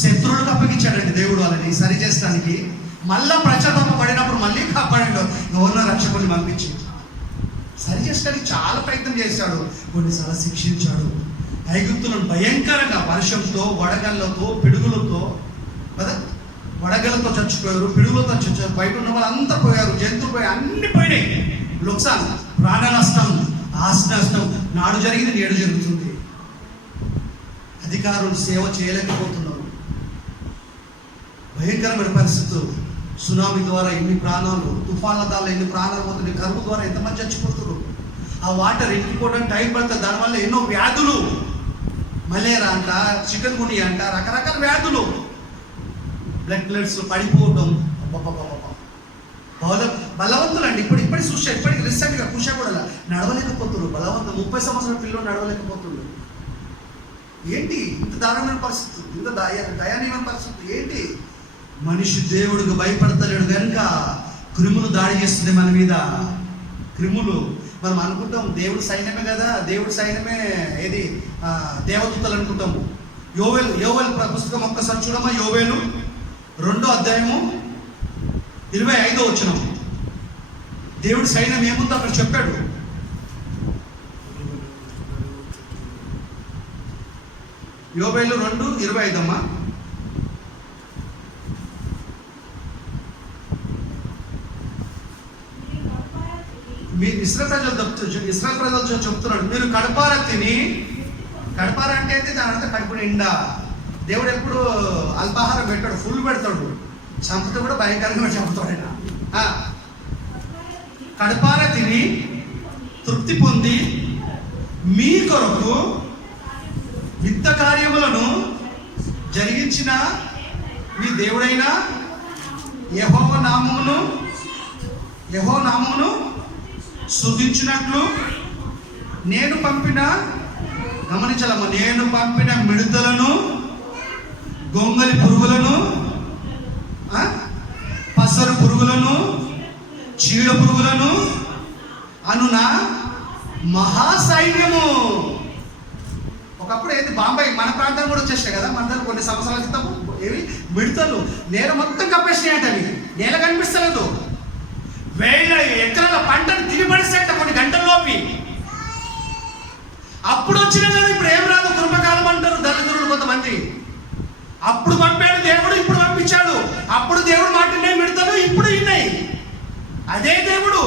శత్రువులకు అప్పగించాడండి దేవుడు వాళ్ళని సరి చేస్తానికి. మళ్ళా ప్రచారం పడినప్పుడు మళ్ళీ కాపాడాడు. ఎవరినో రక్షకుని పంపించి సరి చేసుకోవడానికి చాలా ప్రయత్నం చేశాడు. కొన్నిసార్లు శిక్షించాడు. ఐగుప్తులను భయంకరంగా వర్షంతో, వడగళ్ళతో, పిడుగులతో కదా, వడగళ్ళతో చచ్చిపోయారు, పిడుగులతో చచ్చిపోయారు. బయట ఉన్న వాళ్ళంతా పోయారు, జంతువులు పోయి అన్ని పోయినాయి. లుక్సాన్, ప్రాణ నష్టం, ఆస్తి నష్టం. నాడు జరిగింది నేడు జరుగుతుంది. అధికారులు సేవ చేయలేకపోతున్నారు. భయంకరమైన పరిస్థితులు. సునామీ ద్వారా ఎన్ని ప్రాణాలు, తుఫాన్ల ద్వారా ఎన్ని ప్రాణాలు పోతున్నాయి, కరువు ద్వారా ఎంతమంది చచ్చిపోతున్నారు. ఆ వాటర్ ఎండిపోవడానికి టైం పడుతుంది. దానివల్ల ఎన్నో వ్యాధులు, మలేరియా అంట, చికెన్ గునియా అంట, రకరకాల వ్యాధులు, బ్లడ్ ప్లేట్స్ పడిపోవడం. బలవంతులు అండి. ఇప్పటి చూసా, ఇప్పటికి రీసెంట్గా కుషా కూడా నడవలేకపోతున్నారు. బలవంతులు 30 సంవత్సరాల పిల్లలు నడవలేకపోతున్నారు. ఏంటి ఇంత దారుణమైన పరిస్థితి, ఇంత దయానీయమైన పరిస్థితి ఏంటి? మనిషి దేవుడికి భయపడతలేడు కనుక క్రిములు దాడి చేస్తుంది మన మీద. క్రిములు మనం అనుకుంటాం దేవుడు సైన్యమే కదా, దేవుడి సైన్యమే ఏది దేవదూతలు అనుకుంటాము. యోవేలు పుస్తకం ఒక్కసారి చూడమ్మా. యోవేలు 2వ అధ్యాయము 25వ వచనం. దేవుడి సైన్యం ఏముందో అక్కడ చెప్పాడు. యోవేలు 2:25 అమ్మా. మీ ఇశ్రాయేలు ప్రజలు చెప్తున్నాడు, మీరు కడపార తిని, కడపార అంటే అయితే దాని అంతా కడుపు నిండా. దేవుడు ఎప్పుడు అల్పాహారం పెట్టాడు, ఫుల్ పెడతాడు. చంపితే కూడా భయంకరంగా చంపుతాడు ఆయన. కడపార తిని తృప్తి పొంది మీ కొరకు యుద్ధ కార్యములను జరిగించిన మీ దేవుడైన యెహోవా నామమును స్తుతించినట్లు నేను పంపిన, గమనించాలమ్మా, నేను పంపిన మిడతలను, గొంగలి పురుగులను, పసరు పురుగులను, చీడ పురుగులను అనున మహాసైన్యము. ఒకప్పుడు ఏంటి, బాంబే మన ప్రాంతం కూడా వచ్చేసాయి కదా, మన కొన్ని సంవత్సరాల క్రితం. ఏవి మిడతలు నేల మొత్తం కప్పేసినాయి అంటే, అవి నేల కనిపిస్తలేదు. 1000 ఎకరాల పంటను తిరిగిపడిస్తాయంట కొన్ని గంటల్లోపి. అప్పుడు వచ్చిన కదా, ఇప్పుడు ఏం రాదు, కృపకాలం అంటారు దళితులు కొంతమంది. అప్పుడు పంపాడు దేవుడు, ఇప్పుడు పంపించాడు. అప్పుడు దేవుడు మాట విన్నాయి మిడతలు, ఇప్పుడు విన్నాయి. అదే దేవుడు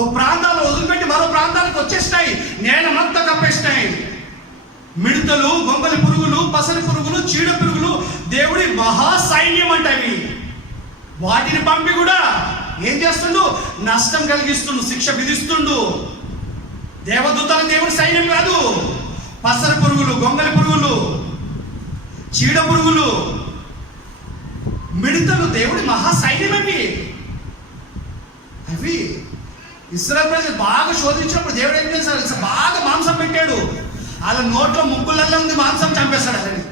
ఒక ప్రాంతాలు వదిలిపెట్టి మరో ప్రాంతాలకు వచ్చేసినాయి, నేల మొత్తం కప్పేసినాయి. మిడతలు, గొంగలి పురుగులు, పసరి పురుగులు, చీడ పురుగులు దేవుడి మహాసైన్యం అంటవి. వాటిని పంపి కూడా ఏం చేస్తుండు? నష్టం కలిగిస్తుండు, శిక్ష విధిస్తుండు. దేవదూతలు దేవుడి సైన్యం కాదు. పసరి పురుగులు, గొంగలి పురుగులు, చీడ పురుగులు, మిడతలు దేవుడి మహాసైన్యం అవి. ఇశ్రాయేలు ప్రజలు బాగా శోధించినప్పుడు దేవుడు ఏం చేశాడు? బాగా మాంసం పెట్టాడు. వాళ్ళ నోట్లో ముక్కులలో ఉంది మాంసం, చంపేస్తాడు అదని.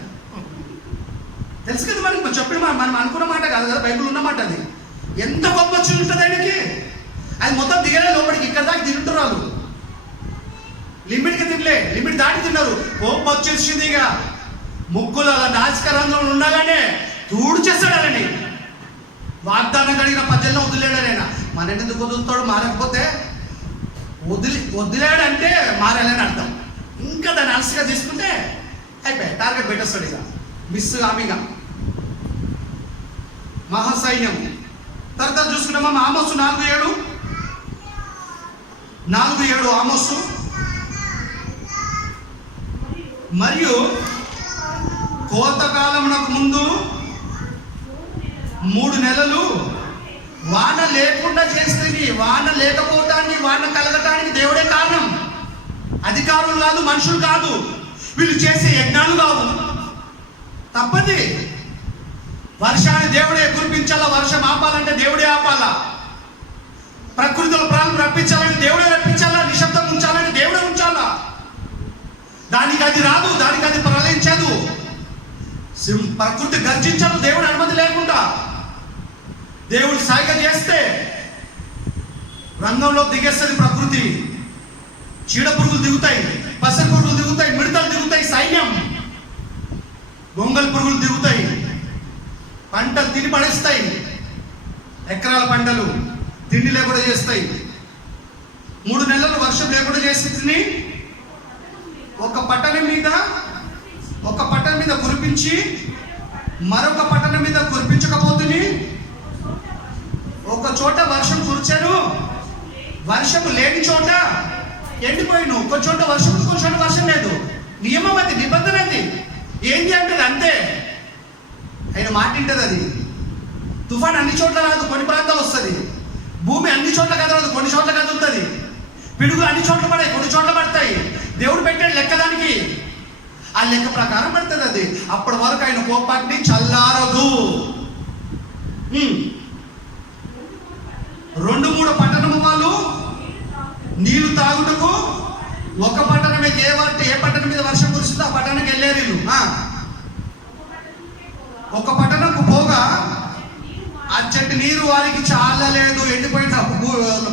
తెలుసు కదా మనకి, చెప్పిన మనం అనుకున్న మాట కాదు కదా, బైబిల్ ఉన్న మాట. అది ఎంత గొప్ప వచ్చి ఉంటుంది ఆయనకి. అది మొత్తం దిగలే లోపలికి, ఇక్కడ దాకా తింటారు వాళ్ళు. లిమిట్కి తినలే, లిమిట్ దాటి తిన్నారు. కోపం వచ్చేసింది. ఇక ముక్కులు అలా నాసికరంలో ఉండగానే తూడ్చేస్తాడు అని. వాగ్దానం కలిగిన ప్రజల్లో వదిలేడారైనా. మన ఎందుకు వదులుతాడు? మారకపోతే వదిలేడంటే మారాలని అర్థం. ఇంకా దాన్ని అలసిగా తీసుకుంటే అయిపోయి టార్గెట్ పెట్టేస్తాడు. ఇక మిస్ ఆమెగా మహాసైన్యం. తర్వాత చూసుకున్నామా, ఆమోసు 4:7 ఆమోసు. మరియు కోతకాలమునకు ముందు 3 నెలలు వాన లేకుండా చేస్తుంది. వాన లేకపోవటానికి, వాన కలగటానికి దేవుడే కారణం. అధికారులు కాదు, మనుషులు కాదు, వీళ్ళు చేసే యజ్ఞాలు కావు. తప్పది. వర్షాన్ని దేవుడే కురిపించాలా, వర్షం ఆపాలంటే దేవుడే ఆపాలా, ప్రకృతిలో ప్రాణం రప్పించాలని దేవుడే రప్పించాలా, నిశ్శబ్దం ఉంచాలని దేవుడే ఉంచాలా. దానికి అది రాదు, దానికి అది ప్రళయించదు. ప్రకృతి గర్జించదు దేవుడు అనుమతి లేకుండా. దేవుడు సాయిగా చేస్తే రంగంలో దిగేస్తుంది ప్రకృతి. చీడ పురుగులు దిగుతాయి, పసరి పురుగులు దిగుతాయి, మిడతలు దిగుతాయి, సైన్యం, గొంగలి పురుగులు దిగుతాయి, పంటలు తిని పడేస్తాయి. ఎకరాల పంటలు తిండి లేకుండా చేస్తాయి. 3 నెలలు వర్షం లేకుండా చేసి ఒక పట్టణం మీద కురిపించి మరొక పట్టణం మీద కురిపించకపోతుంది. ఒక చోట వర్షం కురిచాను, వర్షం లేని చోట ఎండిపోయిను. ఒక చోట వర్షం, ఇంకో చోట వర్షం లేదు. నియమం అది, నిబంధన అది. ఏంటి అంటే అంతే. ఆయన మాట వింటది. అది తుఫాన్ అన్ని చోట్ల రాదు, కొన్ని ప్రాంతాలు వస్తుంది. భూమి అన్ని చోట్ల కదలదు, కొన్ని చోట్ల కదులుతుంది. పిడుగులు అన్ని చోట్ల పడాయి, కొన్ని చోట్ల పడతాయి. దేవుడు పెట్టాడు లెక్క దానికి, ఆ లెక్క ప్రకారం పడుతుంది అది. అప్పటి వరకు ఆయన కోపాన్ని చల్లారదు. 2-3 పట్టణము వాళ్ళు నీళ్లు తాగుటకు, ఒక పట్టణం మీద ఏ పట్టణం మీద వర్షం కురుస్తుందో ఆ పట్టణానికి వెళ్ళారు వీళ్ళు. ఒక పట్టణంకు పోగా ఆ చెట్టు నీరు వారికి చాలలేదు, ఎండిపోయిన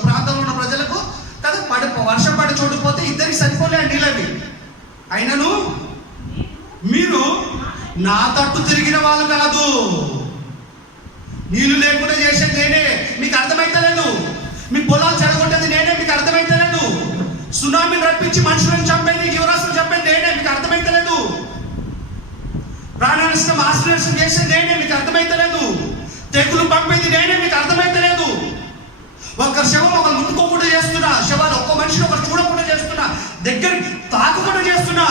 ప్రాంతంలో ఉన్న ప్రజలకు కదా. వర్షం పడి చోటుపోతే ఇద్దరికి సరిపోలే నీళ్ళవి. అయినను మీరు నా తట్టు తిరిగిన వాళ్ళు కాదు, నీళ్లు లేకుండా చేసేది నేనే, మీకు అర్థమైతలేదు. మీ పొలాలు చెడగొట్టేది నేనే, మీకు అర్థమైతలేదు. సునామీని రప్పించి మనుషులను చంపేది, జీవరాశులు చంపేది నేనే, మీకు అర్థమైతలేదు. ప్రాణ నష్టం, ఆస్తి నష్టం చేసేది నేనే, మీకు అర్థమైతలేదు. తెగులు పంపేది నేనే, మీకు అర్థమైతలేదు. ఒక శవం ఒక ముట్టుకోకుండా చేస్తున్నా, దగ్గరికి తాకకుండా చేస్తున్నా,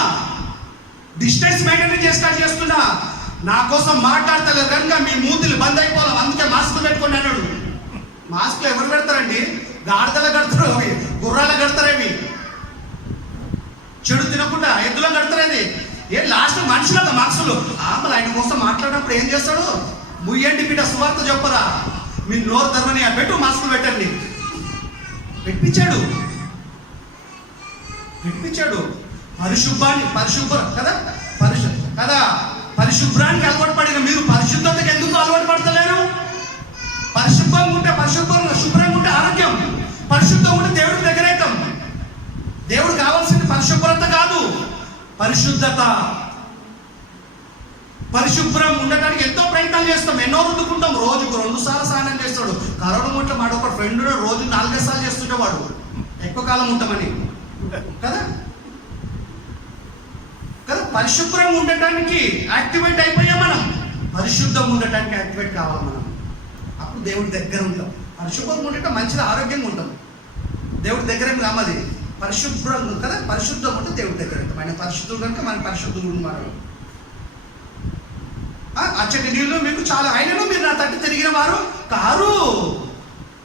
డిస్టెన్స్ మెయింటైన్ చేస్తున్నా. నా కోసం మాట్లాడతలేదు కనుక మీ మూతులు బంద్ అయిపోవాలి, అందుకే మాస్క్ పెట్టుకోండి అన్నాడు. మాస్క్లు ఎవరు పెడతారండి? గాడిదలు కడతారు, అవి గుర్రాలు కడతారేవి. చెడు తినకుండా ఎద్దులో కడతారేది. లాస్ట్ మనుషుల మాస్కులు. ఆమె ఆయన కోసం మాట్లాడినప్పుడు ఏం చేస్తాడు? ముయ్యండి బిడ్డ సువార్త చెప్పరా, మీ నోరు తెరవని పెట్టు, మాస్కులు పెట్టండి. పెట్టించాడు. పరిశుభ్రానికి అలవాటు పడిన మీరు పరిశుద్ధతకి ఎందుకు అలవాటు పడతలేరు? శుభ్రంగా ఉంటే ఆరోగ్యం, పరిశుద్ధంగా ఉంటే దేవుడికి దగ్గర అవుతాం. దేవుడు కావాల్సింది పరిశుభ్రత కాదు, పరిశుద్ధత. పరిశుభ్రం ఉండటానికి ఎంతో ప్రయత్నాలు చేస్తాం, ఎన్నో రుద్దుకుంటాం. రోజుకు 2 సార్లు స్నానం చేస్తాడు. కరోనా ముట్ల మాడొక ఫ్రెండ్ రోజు 4 సార్లు చేస్తుంటే వాడు ఎక్కువ కాలం ఉంటామని కదా. పరిశుభ్రంగా ఉండటానికి యాక్టివేట్ అయిపోయాం మనం. పరిశుద్ధంగా ఉండటానికి యాక్టివేట్ కావాలి మనం. అప్పుడు దేవుడి దగ్గర ఉంటాం. పరిశుభ్రంగా ఉండటం మంచిది, ఆరోగ్యంగా ఉంటాం. దేవుడి దగ్గర రామది పరిశుభ్రంగా కదా. పరిశుద్ధంగా ఉంటే దేవుడి దగ్గర ఉంటాం. ఆయన పరిశుద్ధుడు కనుక మన పరిశుద్ధుడు మనం. అచ్చటి నీళ్ళు మీకు చాలా అయినను మీరు నా తట్టు తిరిగిన వారు కారు.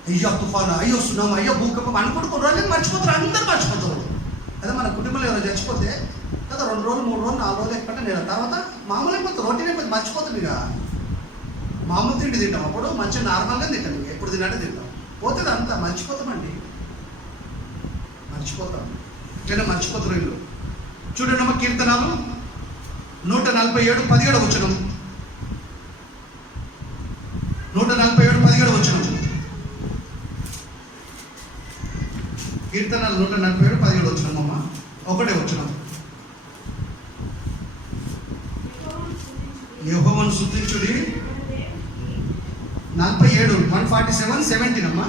అయ్యో తుఫాను, అయ్యో సునామీ, అయ్యో భూకంపం అనుకుంటున్నారు, మర్చిపోతారు. అందరూ మర్చిపోతారు. అదే మన కుటుంబంలో ఎవరు చచ్చిపోతే కదా 2 రోజులు 3 రోజులు 4 రోజులు ఎక్కడ నేను తర్వాత మామూలు అయిపోతుంది, రొటీన్ అయిపోతుంది, మర్చిపోతుంది. ఇక మామూలు తిండి తింటాం, అప్పుడు మంచిగా నార్మల్గా తింటాం. ఇక ఎప్పుడు తిన్నట్టే తింటాం. పోతుంది అంతా మర్చిపోతామండి, మర్చిపోతాం. ఇట్లనే మర్చిపోతారు వీళ్ళు. చూడండి అమ్మ, కీర్తనాలు 147 17 వచనం. 147 17 వచనం. కీర్తనాలు 147 17 వచనం అమ్మ. ఒకటే వచనం. యెహోవాను స్తుతించుడి. 47 147 17 అమ్మా.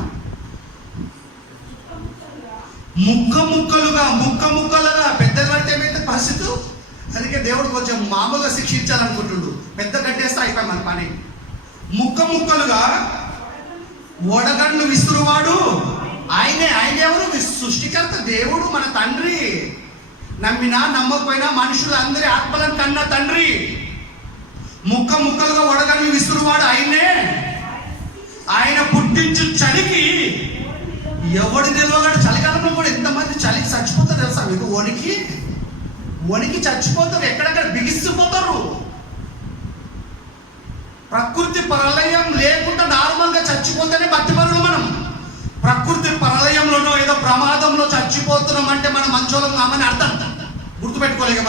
ముక్కలుగా పెద్దది పడితే ఏమైతే పరిస్థితి. అందుకే దేవుడు కొంచెం మామూలుగా శిక్షించాలనుకుంటుండు. పెద్ద కట్టేస్తే అయిపోయి మన పని. ముక్కలుగా వడగండ్లు విసురువాడు ఆయనే. ఆయన ఎవరు? సృష్టికర్త దేవుడు, మన తండ్రి. నమ్మినా నమ్మకపోయినా మనుషులందరి ఆత్మలను కన్న తండ్రి. ముక్కలుగా వడగండ్లు విసురువాడు ఆయనే. ఆయన పుట్టించు చలికి ఎవడు నిలవగాడు. చలికాలంలో కూడా ఎంతమంది చలికి చచ్చిపోతారు తెలుసా మీకు? వణికి చచ్చిపోతారు, ఎక్కడెక్కడ బిగిసిపోతారు. ప్రకృతి ప్రళయం లేకుండా నార్మల్గా చచ్చిపోతేనే భక్తిపరులు మనం. ప్రకృతి ప్రళయంలోనో ఏదో ప్రమాదంలో చచ్చిపోతున్నాం అంటే మనం మంచోళం కామని అర్థం. గుర్తుపెట్టుకోలేక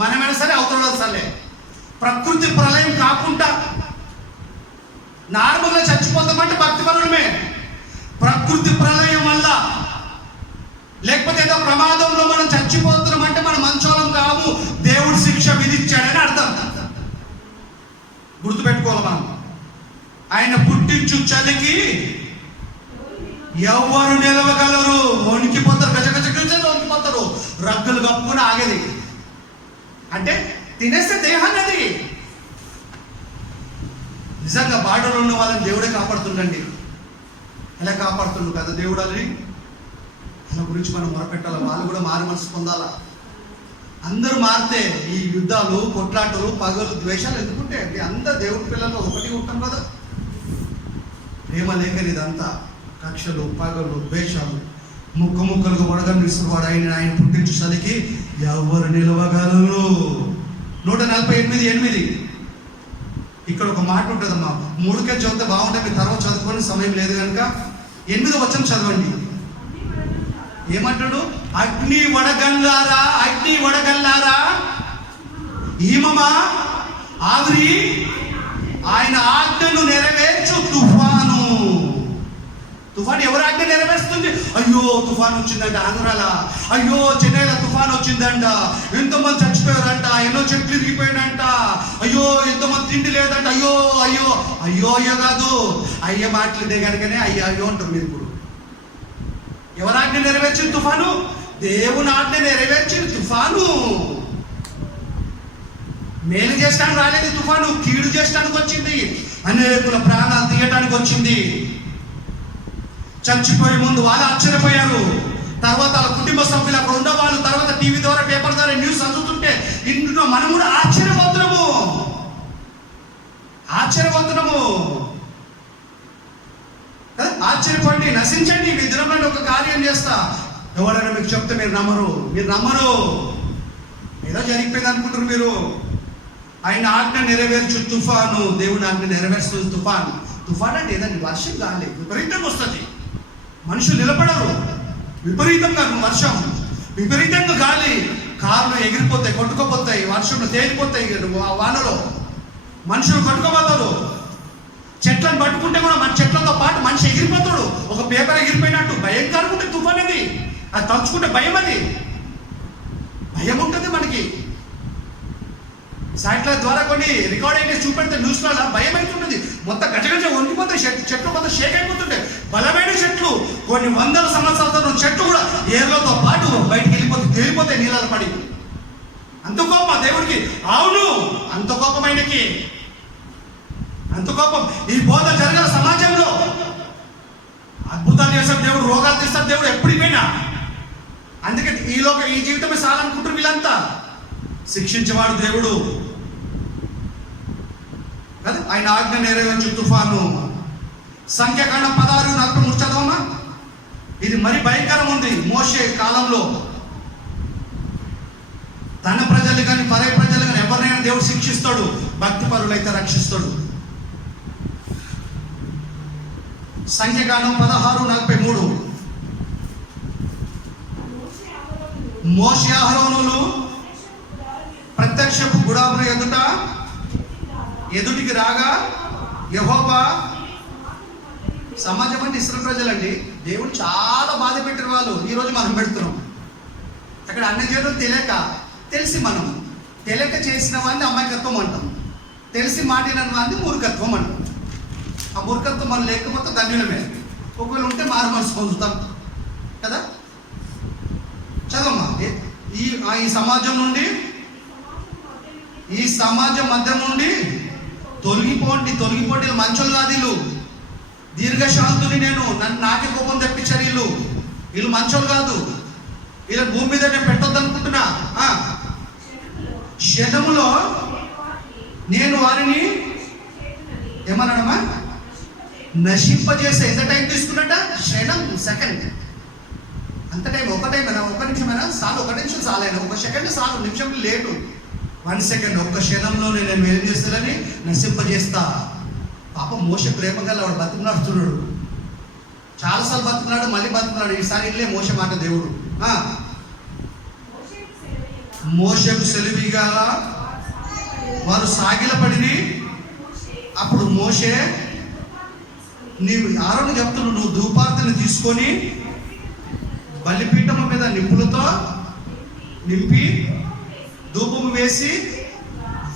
మనమైనా సరే అవతల సరే. ప్రకృతి ప్రళయం కాకుండా నార్మల్గా చచ్చిపోతామంటే భక్తిపరులమే. ప్రకృతి ప్రళయం వల్ల లేకపోతే ఏదో ప్రమాదంలో మనం చచ్చిపోతున్నాం అంటే మనం మంచోళం కావు, దేవుడు శిక్ష విధించాడని అర్థం. గుర్తుపెట్టుకోవాలి మనం. ఆయన పుట్టించు చలికి ఎవరు నిలవగలరు? వణికిపోతారు, గజగజ వణికిపోతారు. రగ్గులు కప్పుకుని ఆగేది అంటే తినేస్తే దేహాన్ని అది. నిజంగా బాడలో ఉన్న వాళ్ళని దేవుడే కాపాడుతుండండి. ఎలా కాపాడుతుండు కదా దేవుడు. అని వాళ్ళ గురించి మనం మొరపెట్టాలి. వాళ్ళు కూడా మారి మనసు పొందాలా. అందరూ మారితే ఈ యుద్ధాలు, కొట్లాటలు, పగలు, ద్వేషాలు ఎందుకుంటే అండి? అందరు దేవుడి పిల్లలు ఒకటి ఉంటాం కదా. ప్రేమ లేకని ఇదంతా కక్షలు, పగలు, ద్వేషాలు. ముక్కలుగా వడగండ్లు విసురువాడు ఆయన పుట్టించు చలికి ఎవరు నిలవగలరు? 148:8. ఇక్కడ ఒక మాట ఉంటుందమ్మా. 3కే చదివితే బాగుంటుంది, మీ తర్వాత చదువుకొని సమయం లేదు కనుక 8వ వచనం చదవండి. ఏమంటాడు? అగ్ని వడగల్లారా ఈమమా ఆవిరి ఆయన ఆజ్ఞను నెరవేర్చు తుఫాను. ఎవరు ఆజ్ఞ నెరవేరుస్తుంది? అయ్యో తుఫాను వచ్చిందంట ఆంధ్రాల, అయ్యో చెన్నైలో తుఫాను వచ్చిందంట, ఎంతోమంది చచ్చిపోయారంట, ఎన్నో చెట్లు ఇరిగిపోయినంట, అయ్యో ఎంతోమంది తిండి లేదంట. అయ్యో అయ్యో అయ్యో అయ్యో కాదు, అయ్యో మాట్లాడే కనుకనే అయ్యో అయ్యో అంటారు మీరు. ఇప్పుడు ఎవరు ఆజ్ఞ నెరవేర్చిన తుఫాను? దేవుని ఆజ్ఞ నెరవేర్చిన తుఫాను. మేలు చేసడానికి రాలేదు తుఫాను, కీడు చేయడానికి వచ్చింది. అనేకుల ప్రాణాలు తీయటానికి వచ్చింది. చచ్చిపోయే ముందు వాళ్ళు ఆశ్చర్యపోయారు. తర్వాత వాళ్ళ కుటుంబ సభ్యులు అక్కడ ఉండేవాళ్ళు, తర్వాత టీవీ ద్వారా పేపర్ ద్వారా న్యూస్ చదువుతుంటే ఇంట్లో మనం కూడా ఆశ్చర్యపోతున్నాము. ఆశ్చర్యపడి నశించండి, మీ దినంలో ఒక కార్యం చేస్తా. ఎవరైనా మీకు చెప్తే మీరు నమ్మరు. ఏదో జరిగిపోయింది అనుకుంటారు మీరు. ఆయన ఆజ్ఞ నెరవేర్చు తుఫాను, దేవుని ఆజ్ఞ నెరవేర్చుతుంది తుఫాన్ అంటే ఏదండి? వర్షం గాలి విపరీతంగా వస్తుంది, మనుషులు నిలబడరు. విపరీతంగా వర్షం, విపరీతంగా గాలి, కార్లు ఎగిరిపోతాయి, కొట్టుకోపోతాయి, వర్షంలో తేలిపోతాయి, వానలో మనుషులు కొట్టుకోపోతారు. చెట్లను పట్టుకుంటే కూడా మన చెట్లతో పాటు మనిషి ఎగిరిపోతాడు. ఒక పేపర్ ఎగిరిపోయినట్టు భయంకరంగా ఉంటుంది తుఫాన్ అది. అది తలుచుకుంటే భయం ఉంటుంది మనకి. శాటిలైట్ ద్వారా కొన్ని రికార్డ్ అయితే చూపెడితే న్యూస్లో భయం అవుతుంటుంది. మొత్తం గజగజ వండిపోతాయి, చెట్లు మొత్తం షేక్ అయిపోతుంటాయి. బలమైన చెట్లు, కొన్ని వందల సంవత్సరాల చెట్లు కూడా ఏర్లతో పాటు బయటికి తేలిపోతాయి నీళ్ళలో పడి. అంత కోపం దేవుడికి. అవును, అంత కోపం ఆయనకి, అంత కోపం. ఈ బోధ జరగాల సమాజంలో. అద్భుతాలు చేస్తాడు దేవుడు, రోగాలు తీస్తాడు దేవుడు ఎప్పటికైనా. అందుకే ఈ జీవితమే చాలనుకుంటారు వీళ్ళంతా. శిక్షించేవాడు దేవుడు కదా. ఆయన ఆజ్ఞ నెరవేర్చు తుఫాను. సంఖ్యాకాండం 16:43 చదవమా. ఇది మరి భయంకరం ఉంది. మోషే కాలంలో తన ప్రజలు కానీ పరాయి ప్రజలు కానీ ఎవరినైనా దేవుడు శిక్షిస్తాడు, భక్తి పరులైతే రక్షిస్తాడు. సంఖ్యాకాండం 16:43. మోషే అహరోనులు ప్రత్యక్షపు గుడారం ఎదుటికి రాగా యెహోవా, సమాజం అంటే ఇశ్రాయేలు ప్రజలండి, దేవుడు చాలా బాధ పెట్టిన వాళ్ళు. ఈరోజు మనం పెడుతున్నాం. అక్కడ అన్ని జనులు తెలిసి మనం తెలియక చేసిన వాడిని అమాయకత్వం అంటాం, తెలిసి మాటిన వాడిని మూర్ఖత్వం అంటాం. ఆ మూర్ఖత్వం మనం లేకపోతే ధన్యులమే. ఒకవేళ ఉంటే మారు మనసు పొందుతాం కదా. చదవమ్మా. ఈ సమాజం మధ్య నుండి తొలగిపోండి. మంచోళ్ళు కాదు వీళ్ళు, దీర్ఘశాంతుని నేను, నాకే కోపం తెప్పించారు వీళ్ళు మంచోళ్ళు కాదు. వీళ్ళ భూమి మీద నేను పెట్టొద్దు అనుకుంటున్నా. క్షణములో నేను వారిని ఏమన్నాడమ్మా? నశింపజేస్తే. ఎంత టైం తీసుకున్నట్ట? క్షణం, సెకండ్. అంత టైం, ఒక నిమిషమైనా చాలు, ఒక నిమిషం చాలైనా, ఒక సెకండ్ చాలు, నిమిషం లేటు. 1 సెకండ్, ఒక్క క్షణంలోనే నేను ఏం చేస్తానని నశింపజేస్తా. పాపం మోషే ప్రేమ గల వాడు బతిమలాడుతున్నాడు, చాలాసార్లు బతిమలాడు, మళ్ళీ బతిమలాడు. ఈసారి ఇల్లే మోషే మాట దేవుడు. మోషేకు సెలవిగా వారు సాగిలపడి. అప్పుడు మోషే, నీవు ఆరోను చెప్తున్నావు, నువ్వు ధూపార్తిని తీసుకొని బలిపీఠము మీద నిప్పులతో నింపి ధూపము వేసి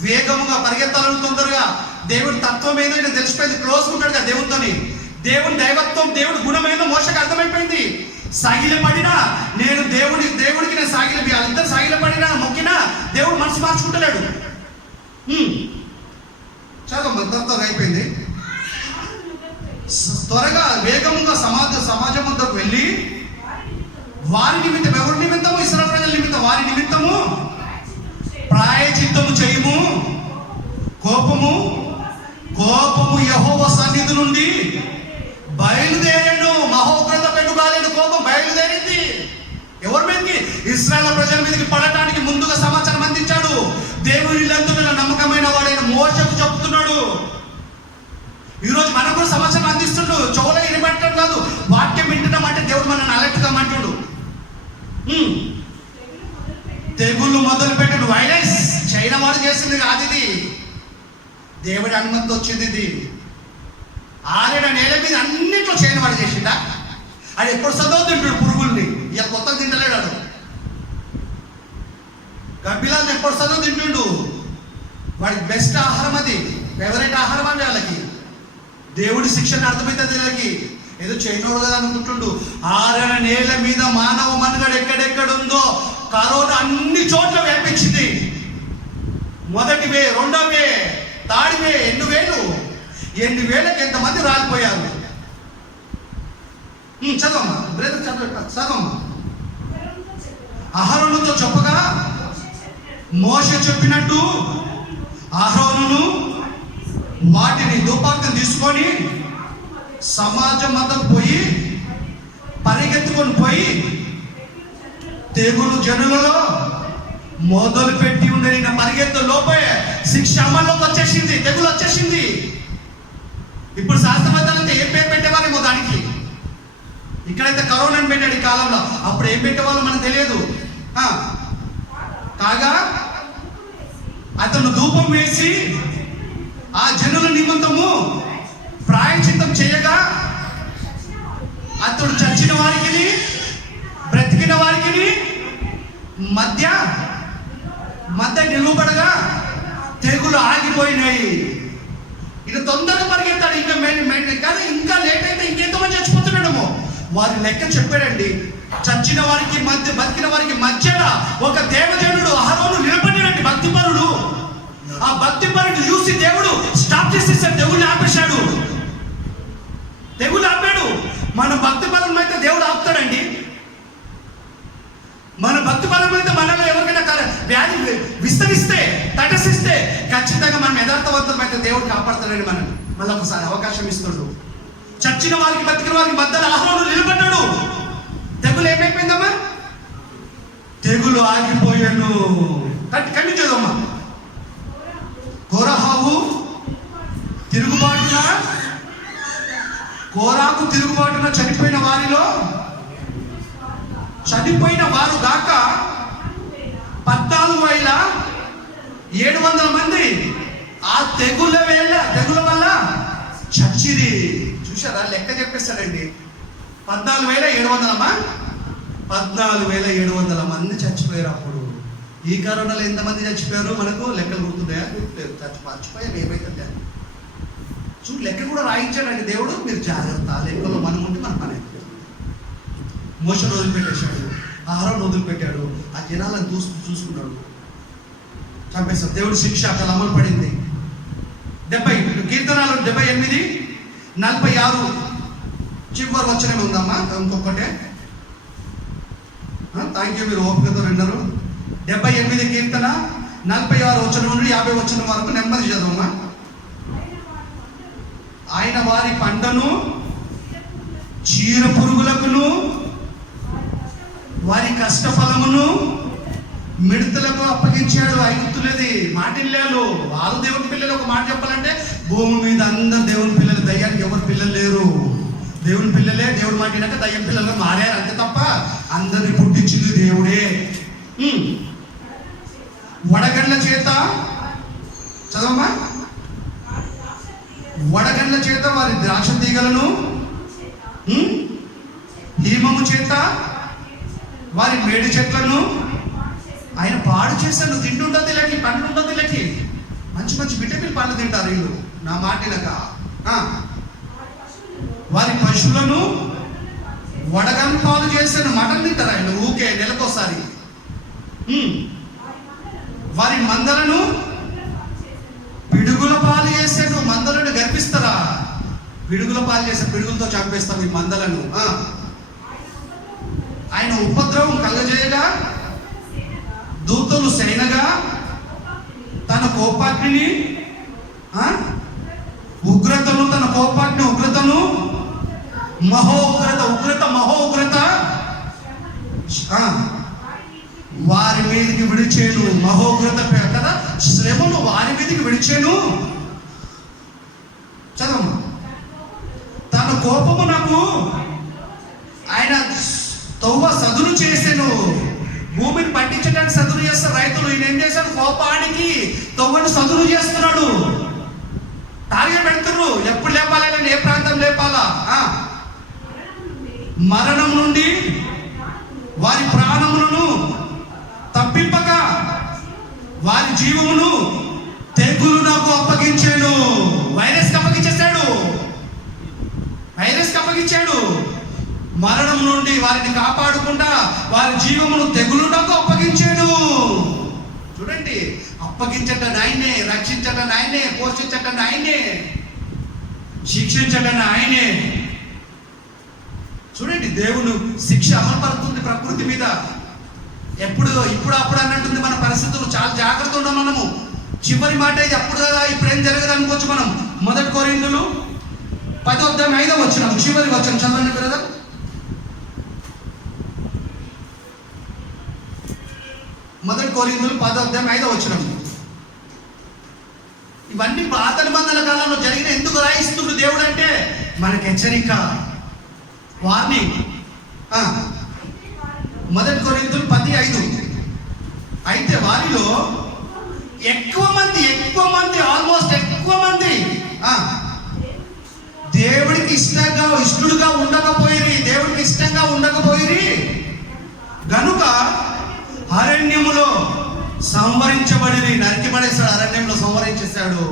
వేగముగా పరిగెత్తాలని తొందరగా. దేవుడి తత్వం ఏదో తెలిసిపోయింది, క్లోజ్ ఉంటాడు కదా దేవుడితోని. దేవుని దైవత్వం, దేవుడి గుణం ఏదో మోషకు అర్థమైపోయింది. సాగిలపడినా నేను దేవుడికి నేను వాళ్ళిద్దరు సాగిలపడినా మొక్కినా దేవుడు మనసు మార్చుకుంటలేడు. చదువు త్వరగా అయిపోయింది. త్వరగా వేగముగా సమాజం వద్దకు వెళ్ళి వారి నిమిత్తం, ఎవరి నిమిత్తము? ఇశ్రాయేలు ప్రజల నిమిత్తం. వారి నిమిత్తము ప్రాయశ్చిత్తము చేయము. కోపము యెహోవా సన్నిధి నుండి బయలుదేరాను. మహోగ్రత పెనుగాలిన కోపం బయలుదేరింది. ఎవరి మీదకి? ఇశ్రాయేలు ప్రజల మీదకి పడటానికి ముందుగా సమాచారం అందించాడు. దేవుని లందున నమ్మకమైన వాడైన మోషకు చెప్తున్నాడు. ఈరోజు మనకు కూడా సమాచారం అందిస్తుండు. చెవులో వినబెట్టడం కాదు, వాక్యం వింటడం అంటే దేవుడు మనల్ని అలర్ట్గా అంటుడు. తెగుళ్ళు మొదలు పెట్టిన వైరస్ చైనా వాడు చేసింది కాదు, ఇది దేవుడి అనుమతి వచ్చింది. ఇది 6 నెలల మీద అన్నింటిలో చైనా వాడు చేసిండా? అది ఎప్పుడు చదువు తింటాడు పురుగుల్ని, ఇక కొత్తగా తింటలేడు. గబ్బిలాల్ని ఎప్పుడు చదువు తింటుండు. వాడికి బెస్ట్ ఆహారం, అది ఫేవరెట్ ఆహారం అండి వాళ్ళకి. దేవుడి శిక్షణ అర్థమవుతుంది వీళ్ళకి. ఏదో చైనోడు కదా అనుకుంటుండు. 6 నెలల మీద మానవ మనుగడ ఎక్కడెక్కడుందో కరోనా అన్ని చోట్ల వ్యాపించింది. మొదటి వే, రెండో వే, థర్డ్ వే, 8 వేలకు ఎంతమంది రాలిపోయారు. చదవమ్మా బ్రదర్, చదవమ్మా. అహరోనుతో చెప్పగా మోషే చెప్పినట్టు అహరోనును వాటిని ధూపార్తిని తీసుకొని సమాజం అంతా పోయి పరిగెత్తుకొని పోయి తెగులు జనులలో మొదలు పెట్టి ఉండే పరిగెత్తు లోపే శిక్ష అమల్లోకి వచ్చేసింది, తెగులు వచ్చేసింది. ఇప్పుడు శాస్త్రవేత్తలైతే ఏం పేరు పెట్టేవాళ్ళేమో దానికి. ఇక్కడైతే కరోనా పెట్టాడు ఈ కాలంలో, అప్పుడు ఏం పెట్టేవాళ్ళు మనకు తెలియదు. కాగా అతను ధూపం వేసి ఆ జనుల నిమిత్తము ప్రాయశ్చిత్తం చేయగా అతడు చచ్చిన వారికి బ్రతికిన వారికి మధ్య నిలువబడగా తెగులు ఆగిపోయినాయి. ఇక తొందరగా పరిగెత్తాడు. ఇంకా లేట్ అయితే ఇంకెంతమంది చచ్చిపోతున్నాడేమో. వారి లెక్క చెప్పాడండి. చచ్చిన వారికి మధ్య బతికిన వారికి మధ్యలో ఒక దేవజనుడు అహరోను నిలబడినండి, భక్తిపరుడు. ఆ భక్తిపరుడు చూసి దేవుడు స్టాప్ చేసేసాడు, తెగులు ఆపేశాడు. తెగులు ఆపాడు. మన భక్తిపరం అయితే దేవుడు ఆపుతాడండి. మన భక్తిపరం అయితే మనలో ఎవరికైనా వ్యాధి విస్తరిస్తే తటసిస్తే ఖచ్చితంగా మనం యథార్థవంతం అయితే దేవుడు కాపాడుతాడండి. మనం మళ్ళీ ఒకసారి అవకాశం ఇస్తాడు. చచ్చిన వారికి బతికిన వారికి మధ్యలో అహరోను నిలబడ్డాడు. తెగులు ఏమైపోయిందమ్మా? తెగులు ఆగిపోయాను. కన్ను చూదమ్మా. కోరాహు కోరాకు తిరుగుబాటున చనిపోయిన వారు దాకా 14,700 మంది ఆ తెగుల వల్ల చచ్చిరి. చూసారా, లెక్క చెప్పేస్తాడండి. 14,700 14,700 మంది చచ్చిపోయారు. అప్పుడు ఈ కరోనాలో ఎంతమంది చచ్చిపోయారో మనకు లెక్కలు గుర్తున్నాయా? మర్చిపోయారు ఏమైతే చూడు. లెక్క కూడా రాయించాడండి దేవుడు. మీరు జాగ్రత్త, లెక్కలో మనం ఉంటే మన పని. మోషను వదిలిపెట్టేశాడు, అహరోను వదిలిపెట్టాడు. ఆ జనాలను చూసుకున్నాడు, చంపేశాడు. దేవుడు శిక్ష అక్కడ అమలు పడింది. 70 కీర్తనాలు 78, 46 చివరి వచనం ఉందమ్మా. ఇంకొకటే. థ్యాంక్ యూ, మీరు ఓపికతో విన్నారు. 78 కీర్తన 46 వచనం నుండి 50 వచనం వరకు నెమ్మది చదవమ్మా. ఆయన వారి పంటను చీర పురుగులకును వారి కష్టఫలమును మిడతలకు అప్పగించాడు. ఐగుప్తులది మాటిల్లాలు. వాళ్ళు దేవుని పిల్లలు. ఒక మాట చెప్పాలంటే భూమి మీద అందరు దేవుని పిల్లలు, దయ్యానికి ఎవరు పిల్లలు లేరు. దేవుని పిల్లలే దేవుడు మాటినాక దయ్యం పిల్లలుగా మారారు, అంతే తప్ప అందరిని పుట్టించింది దేవుడే. వడగండ్ల చేత చదవమ్మా. వడగండ్ల చేత వారి ద్రాక్ష తీగలను, హీమము చేత వారి మేడి చెట్లను ఆయన పాడు చేశాను. తింటుండదు ఇలాంటి పండ్లు ఉండదు. ఇలాంటి మంచి మంచి విటమిన్ పండ్లు తింటారు వీళ్ళు, నా మాటినక. వారి పశువులను వడగండ్ల పాలు చేశాను. మటన్ తింటారు ఆయన ఊకే నెలకోసారి. వారి మందలను పిడుగుల పాలు చేశాను. మందలను గర్పిస్తారా? పిడుగుల పాలు చేశాను. పిడుగులతో చంపేస్తాం ఈ మందలను. ఆయన ఉపద్రవం కలగజేయగా దూతలు సేనగా తన కోపాగ్నిని ఉగ్రతను మహోగ్రత వారి మీదకి విడిచేను. మహోగ్రత కదా, శ్రమను వారి మీదకి విడిచేను. చదవమ్మా. తన కోపము నాకు ఆయన తవ్వ సదును చేశాను. భూమిని పండించడానికి సదును చేస్తారు రైతులు. ఈయన ఏం చేశాడు? కోపానికి తవ్వను సదును చేస్తున్నాడు. టార్గెట్ పెడుతున్నారు. ఎప్పుడు లేపాలి, ఏ ప్రాంతం లేపాలా? మరణం నుండి వారి ప్రాణములను తప్పింపక వారి జీవమును తెగులు నాకు అప్పగించాడు. వైరస్కి అప్పగించాడు. మరణం నుండి వారిని కాపాడుకుంటా వారి జీవమును తెగులు నాకు అప్పగించాడు. చూడండి, అప్పగించటం ఆయనే, రక్షించటం ఆయనే, పోషించటం ఆయనే, శిక్షించటం ఆయనే. చూడండి, దేవుడు శిక్ష అమలుపడుతుంది ప్రకృతి మీద. ఇప్పుడు అప్పుడు అన్నట్టుంది మన పరిస్థితులు. చాలా జాగ్రత్త ఉన్నాం మనము. చివరి మాట ఇది అప్పుడు కదా, ఇప్పుడు ఏం జరగదు అనుకోవచ్చు మనం. 1 కొరింథీయులు 10:5 చివరి వచనం చదవండి బ్రదర్. 1 కొరింథీయులు 10:5. ఇవన్నీ పాత నిబంధనల కాలంలో జరిగిన. ఎందుకు రాయిస్తుండ్రు దేవుడు అంటే మనకి హెచ్చరిక, వార్నింగ్. 1 కొరింథీయులు 10:5. అయితే వారిలో ఎక్కువ మంది ఆల్మోస్ట్ ఎక్కువ మంది దేవుడికి ఇష్టడుగా ఉండకపోయిరి, దేవుడికి ఇష్టంగా ఉండకపోయిరి గనుక అరణ్యములో సంవరించబడి, నరికి పడేశాడు. అరణ్యంలో సంవరించేశాడు.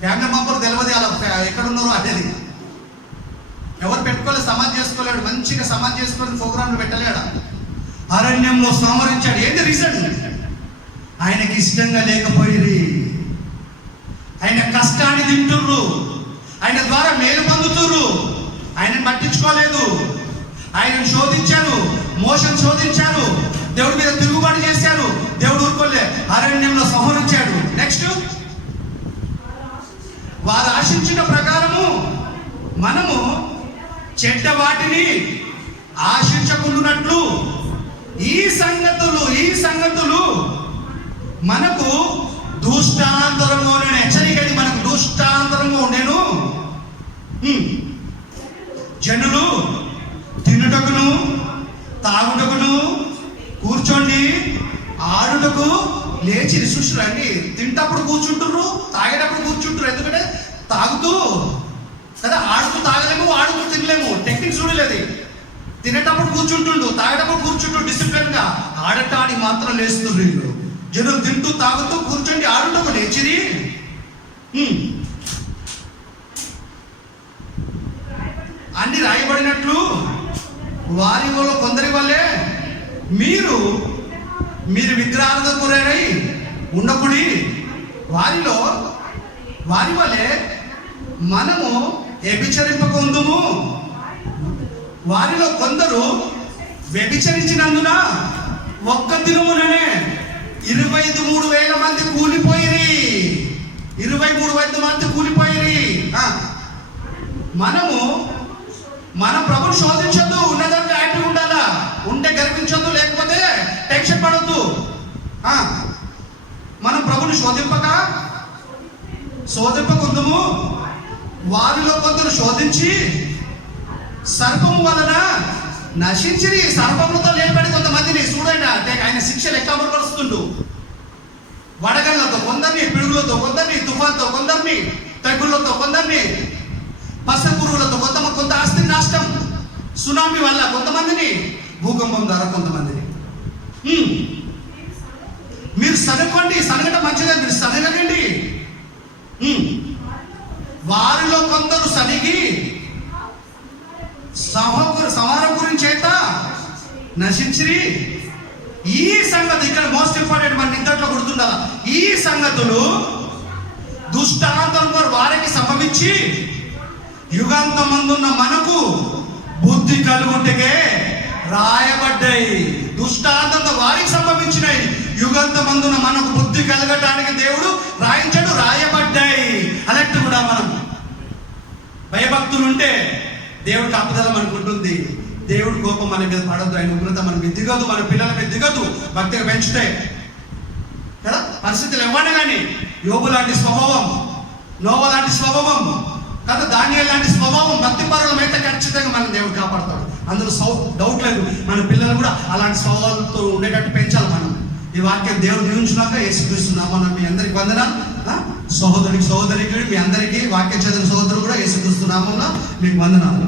ఫ్యామిలీ మెంబర్ తెలియదు అలా ఎక్కడున్నారో అనేది. ఎవరు పెట్టుకోలేదు, సమాధి చేసుకోలేడు. మంచిగా సమాధి చేసుకొని ప్రోగ్రాంలు పెట్టలేడు. అరణ్యంలో సంవరించాడు. ఏంటి రీజన్? ఆయనకి ఇష్టంగా లేకపోయిరి. ఆయన కష్టాన్ని తింటుర్రు, ఆయన ద్వారా మేలు పొందుతుర్రు. ఆయనను పట్టించుకోలేదు. ఆయనను శోధించారు, మోసం శోధించారు, దేవుడి మీద తిరుగుబాటు చేశారు. దేవుడు ఊరుకోలే, అరణ్యంలో సంహరించాడు. నెక్స్ట్, వారు ఆశించిన ప్రకారము మనము చెడ్డ వాటిని ఆశించకుండానట్లు ఈ సంగతులు మనకు దుష్టాంతరంగా ఉండేను. హెచ్చరికది, మనకు దుష్టాంతరంగా ఉండేను. జనులు తినుటకును తాగుటకును కూర్చోండి ఆడుటకు లేచి చూసురండి. తింటప్పుడు కూర్చుంటున్నారు, తాగేటప్పుడు కూర్చుంటారు. ఎందుకంటే తాగుతూ కదా, ఆడుతూ తాగలేము, ఆడుతూ తినలేము. టెక్నిక్ చూడలేదు. తినేటప్పుడు కూర్చుంటుండు, తాగేటప్పుడు కూర్చుంటు డిసిప్లిన్ గా. ఆడటానికి మాత్రం లేస్తున్నారు వీళ్ళు. జనులు తింటూ తాగుతూ కూర్చోండి ఆడుటకు లేచిరి. అన్ని రాయబడినట్లు వారిలో కొందరి వల్లే మీరు విగ్రహాలకు గురైనై ఉండకుడి. వారి వల్లే మనము వ్యభిచరింపకుందుము. వారిలో కొందరు వ్యభిచరించినందున ఒక్క దినముననే 23,000 మంది కూలిపోయిరి. 23,000 మంది కూలిపోయిరి. మనము మన ప్రభుని శోధించొద్దు. ఉన్నదంటే యాక్టివ్ ఉండాలా, ఉంటే గర్వించొద్దు, లేకపోతే టెన్షన్ పడొద్దు. మనం ప్రభుని శోధింపకుందుము. వారిలో కొందరు శోధించి సర్పము వలన నశించిరి. సర్పములతో లేపడి కొంతమందిని చూడండి. అంటే ఆయన శిక్ష లెక్క అమలుపరుస్తుండు. వడగళ్లతో కొందరిని, పిడుగులతో కొందరిని, తుఫాన్తో కొందరిని, తెగుళ్లతో కొందరిని, పసపురుగులతో కొంత ఆస్తి నష్టం, సునామీ వల్ల కొంతమందిని, భూకంపం ద్వారా కొంతమందిని. మీరు సనగండి, సనగటం మంచిదే, మీరు సనగండి. వారిలో కొందరు సనిగి సంహారకుని చేత నశించిరి. ఈ సంగతి ఇక్కడ మోస్ట్ ఇంపార్టెంట్, మన ఇంతట్లో గుర్తుండాల. ఈ సంగతులు దుష్టాంతం వారికి సంభవించి యుగాంతమందున్న మనకు బుద్ధి కలుగుటకే రాయబడ్డాయి. దుష్టాంతంతో వారికి సంభవించినాయి. యుగాంతమందున మనకు బుద్ధి కలగటానికి దేవుడు రాయించాడు, రాయబడ్డాయి. అలెక్ట్ కూడా మనం భయభక్తులు ఉంటే దేవుడికి అప్పుదల మనకు ఉంటుంది. దేవుడి కోపం మన మీద పడద్దు, ఆయన ఉగ్రత మన మీద దిగదు, మన పిల్లల మీద దిగదు. భక్తిగా పెంచుతే కదా. పరిస్థితులు ఇవ్వండి కానీ యోబు లాంటి స్వభావం, నోవా లాంటి స్వభావం కదా, దానియేలు లాంటి స్వభావం, భక్తి పరులమైతే ఖచ్చితంగా మన దేవుడు కాపాడతాడు. అందులో డౌట్ లేదు. మన పిల్లలు కూడా అలాంటి స్వభావాలతో ఉండేటట్టు పెంచాలి మనం. ఈ వాక్యం దేవుడు దీవించినాక యేసుక్రీస్తు నామమున మీ అందరికి వందనాలు. సహోదరికి మీ అందరికీ వాక్యం చదివిన సహోదరులు కూడా యేసుక్రీస్తు నామమున మీకు వందనాలు.